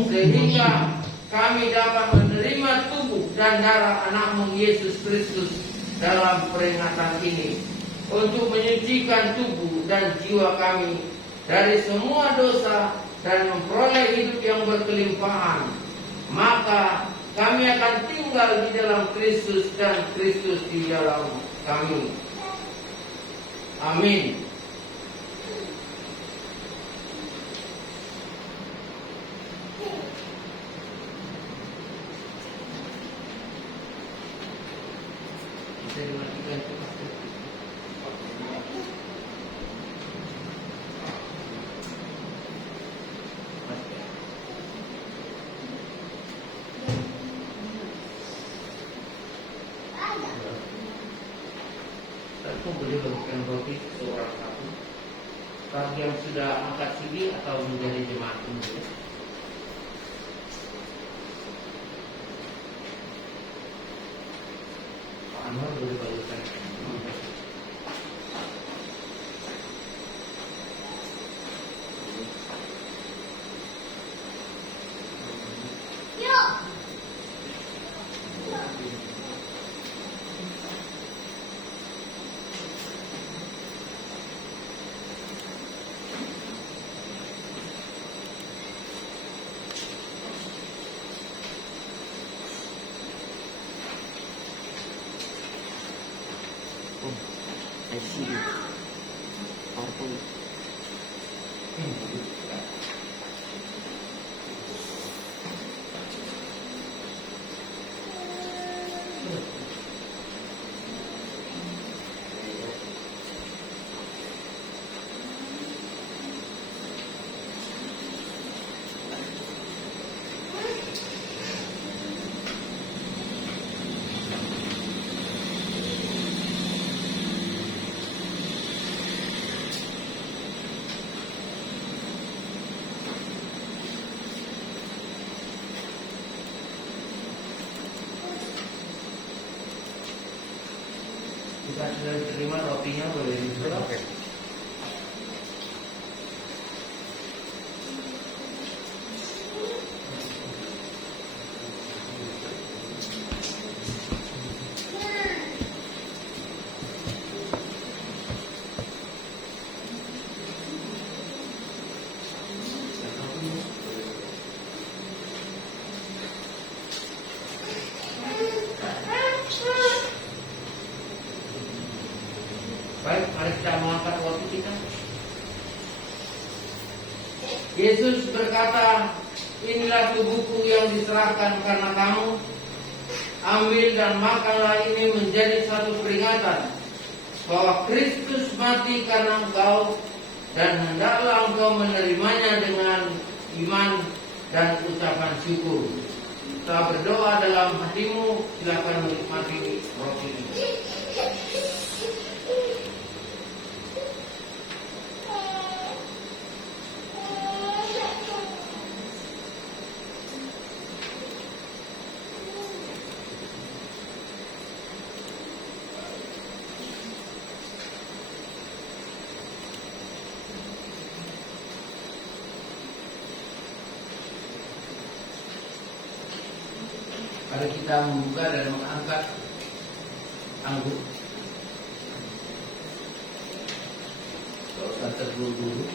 sehingga kami dapat menerima tubuh dan darah anak-Mu Yesus Kristus dalam peringatan ini, untuk menyucikan tubuh dan jiwa kami dari semua dosa dan memperoleh hidup yang berkelimpahan. Maka kami akan tinggal di dalam Kristus dan Kristus di dalam kami. Amin. Saya dimatikan itu. Tentu boleh bagikan roti seorang satu. Bagi yang sudah angkat CD atau menjadi jemaat ini, Pak Anwar boleh bagikan. Kita sudah terima rotinya, boleh dibuka. Baik, mari kita mengangkat roti kita. Yesus berkata, inilah tubuhku yang diserahkan karena kamu. Ambil dan makanlah, ini menjadi satu peringatan bahwa Kristus mati karena engkau, dan hendaklah engkau menerimanya dengan iman dan ucapan syukur. Setelah berdoa dalam hatimu, silakan menikmati roti ini. Mari kita membuka dan mengangkat anggur. Tidak usah terburu-buru.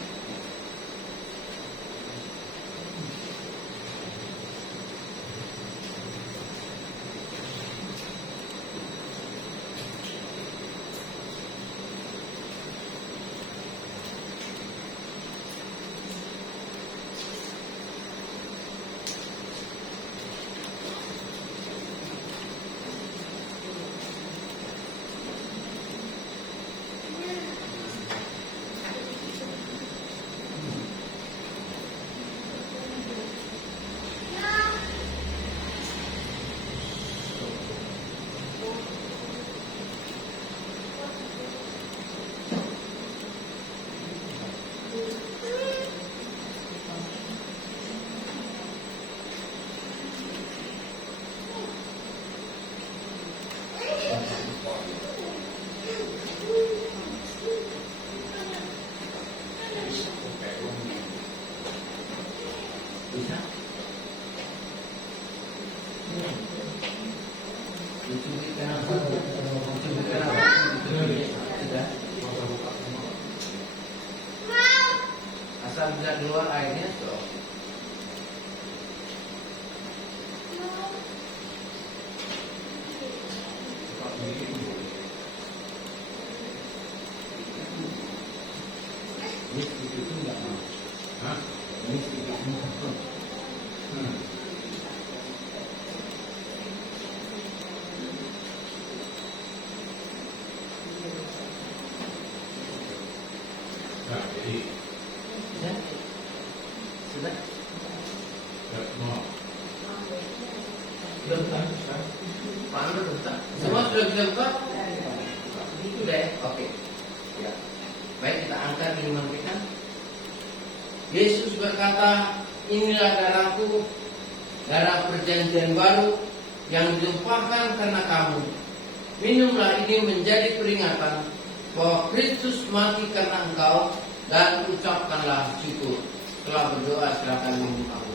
Bisa? Dicubitkan apa? Dicubitkan apa? Sudah. Asal bisa keluar airnya, so. Ini sedikit itu enggak mau. Hah? Ini sedikit itu enggak mau. Nah, jadi Sudah? Sudah? nggak semua. Belum kan? Mana belum tak? Semua sudah bisa buka? Sudah ya? Oke. Ya. Baik, kita angkat minuman kita. Yesus berkata, inilah darahku, darah perjanjian baru yang ditumpahkan karena kamu. Minumlah, ini menjadi peringatan bahwa Kristus mati karena engkau, dan ucapkanlah syukur. Setelah berdoa, silakan minum aku.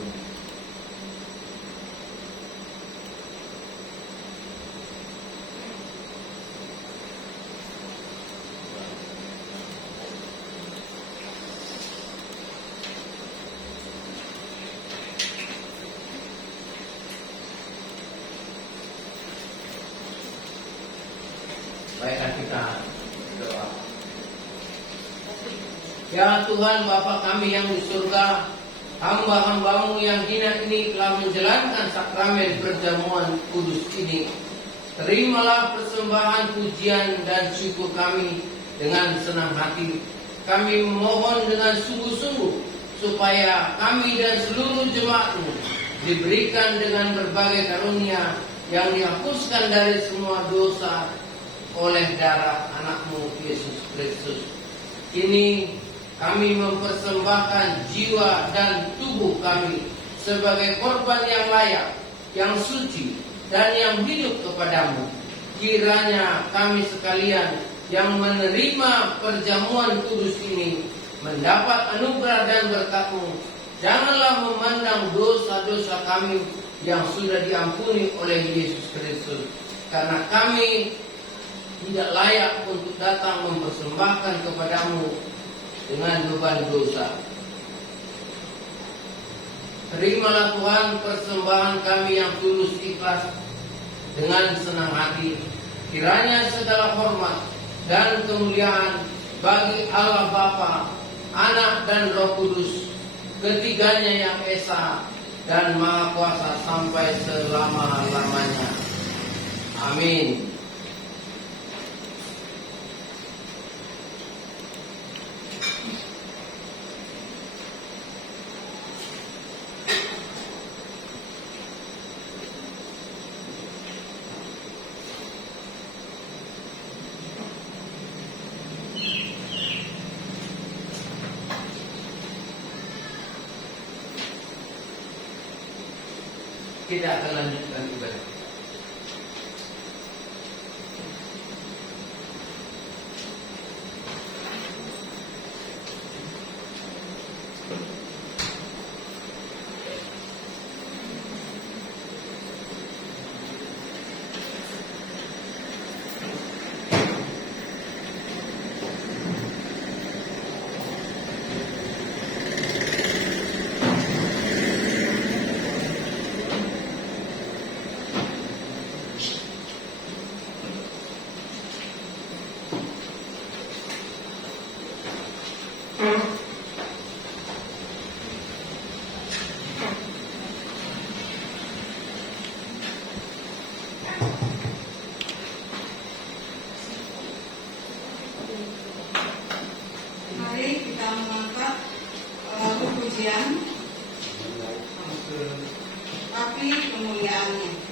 Baiklah, kita doa. Ya Tuhan Bapa kami yang di surga, hamba-hambamu yang hina ini telah menjalankan sakramen perjamuan kudus ini. Terimalah persembahan pujian dan syukur kami dengan senang hati. Kami memohon dengan sungguh-sungguh supaya kami dan seluruh jemaat-Mu diberikan dengan berbagai karunia yang dihapuskan dari semua dosa oleh darah anak-Mu Yesus Kristus. Kini kami mempersembahkan jiwa dan tubuh kami sebagai korban yang layak, yang suci, dan yang hidup kepadamu. Kiranya kami sekalian yang menerima perjamuan kudus ini mendapat anugerah dan berkat-Mu. Janganlah memandang dosa-dosa kami yang sudah diampuni oleh Yesus Kristus, karena kami tidak layak untuk datang mempersembahkan kepadamu dengan beban dosa. Terimalah Tuhan persembahan kami yang tulus ikhlas dengan senang hati. Kiranya segala hormat dan kemuliaan bagi Allah Bapa, Anak dan Roh Kudus, ketiganya yang esa dan maha kuasa sampai selama-lamanya. Amin. Kita akan lanjutkan ibadah. Mari kita mengangkat pujian tapi kemuliaannya.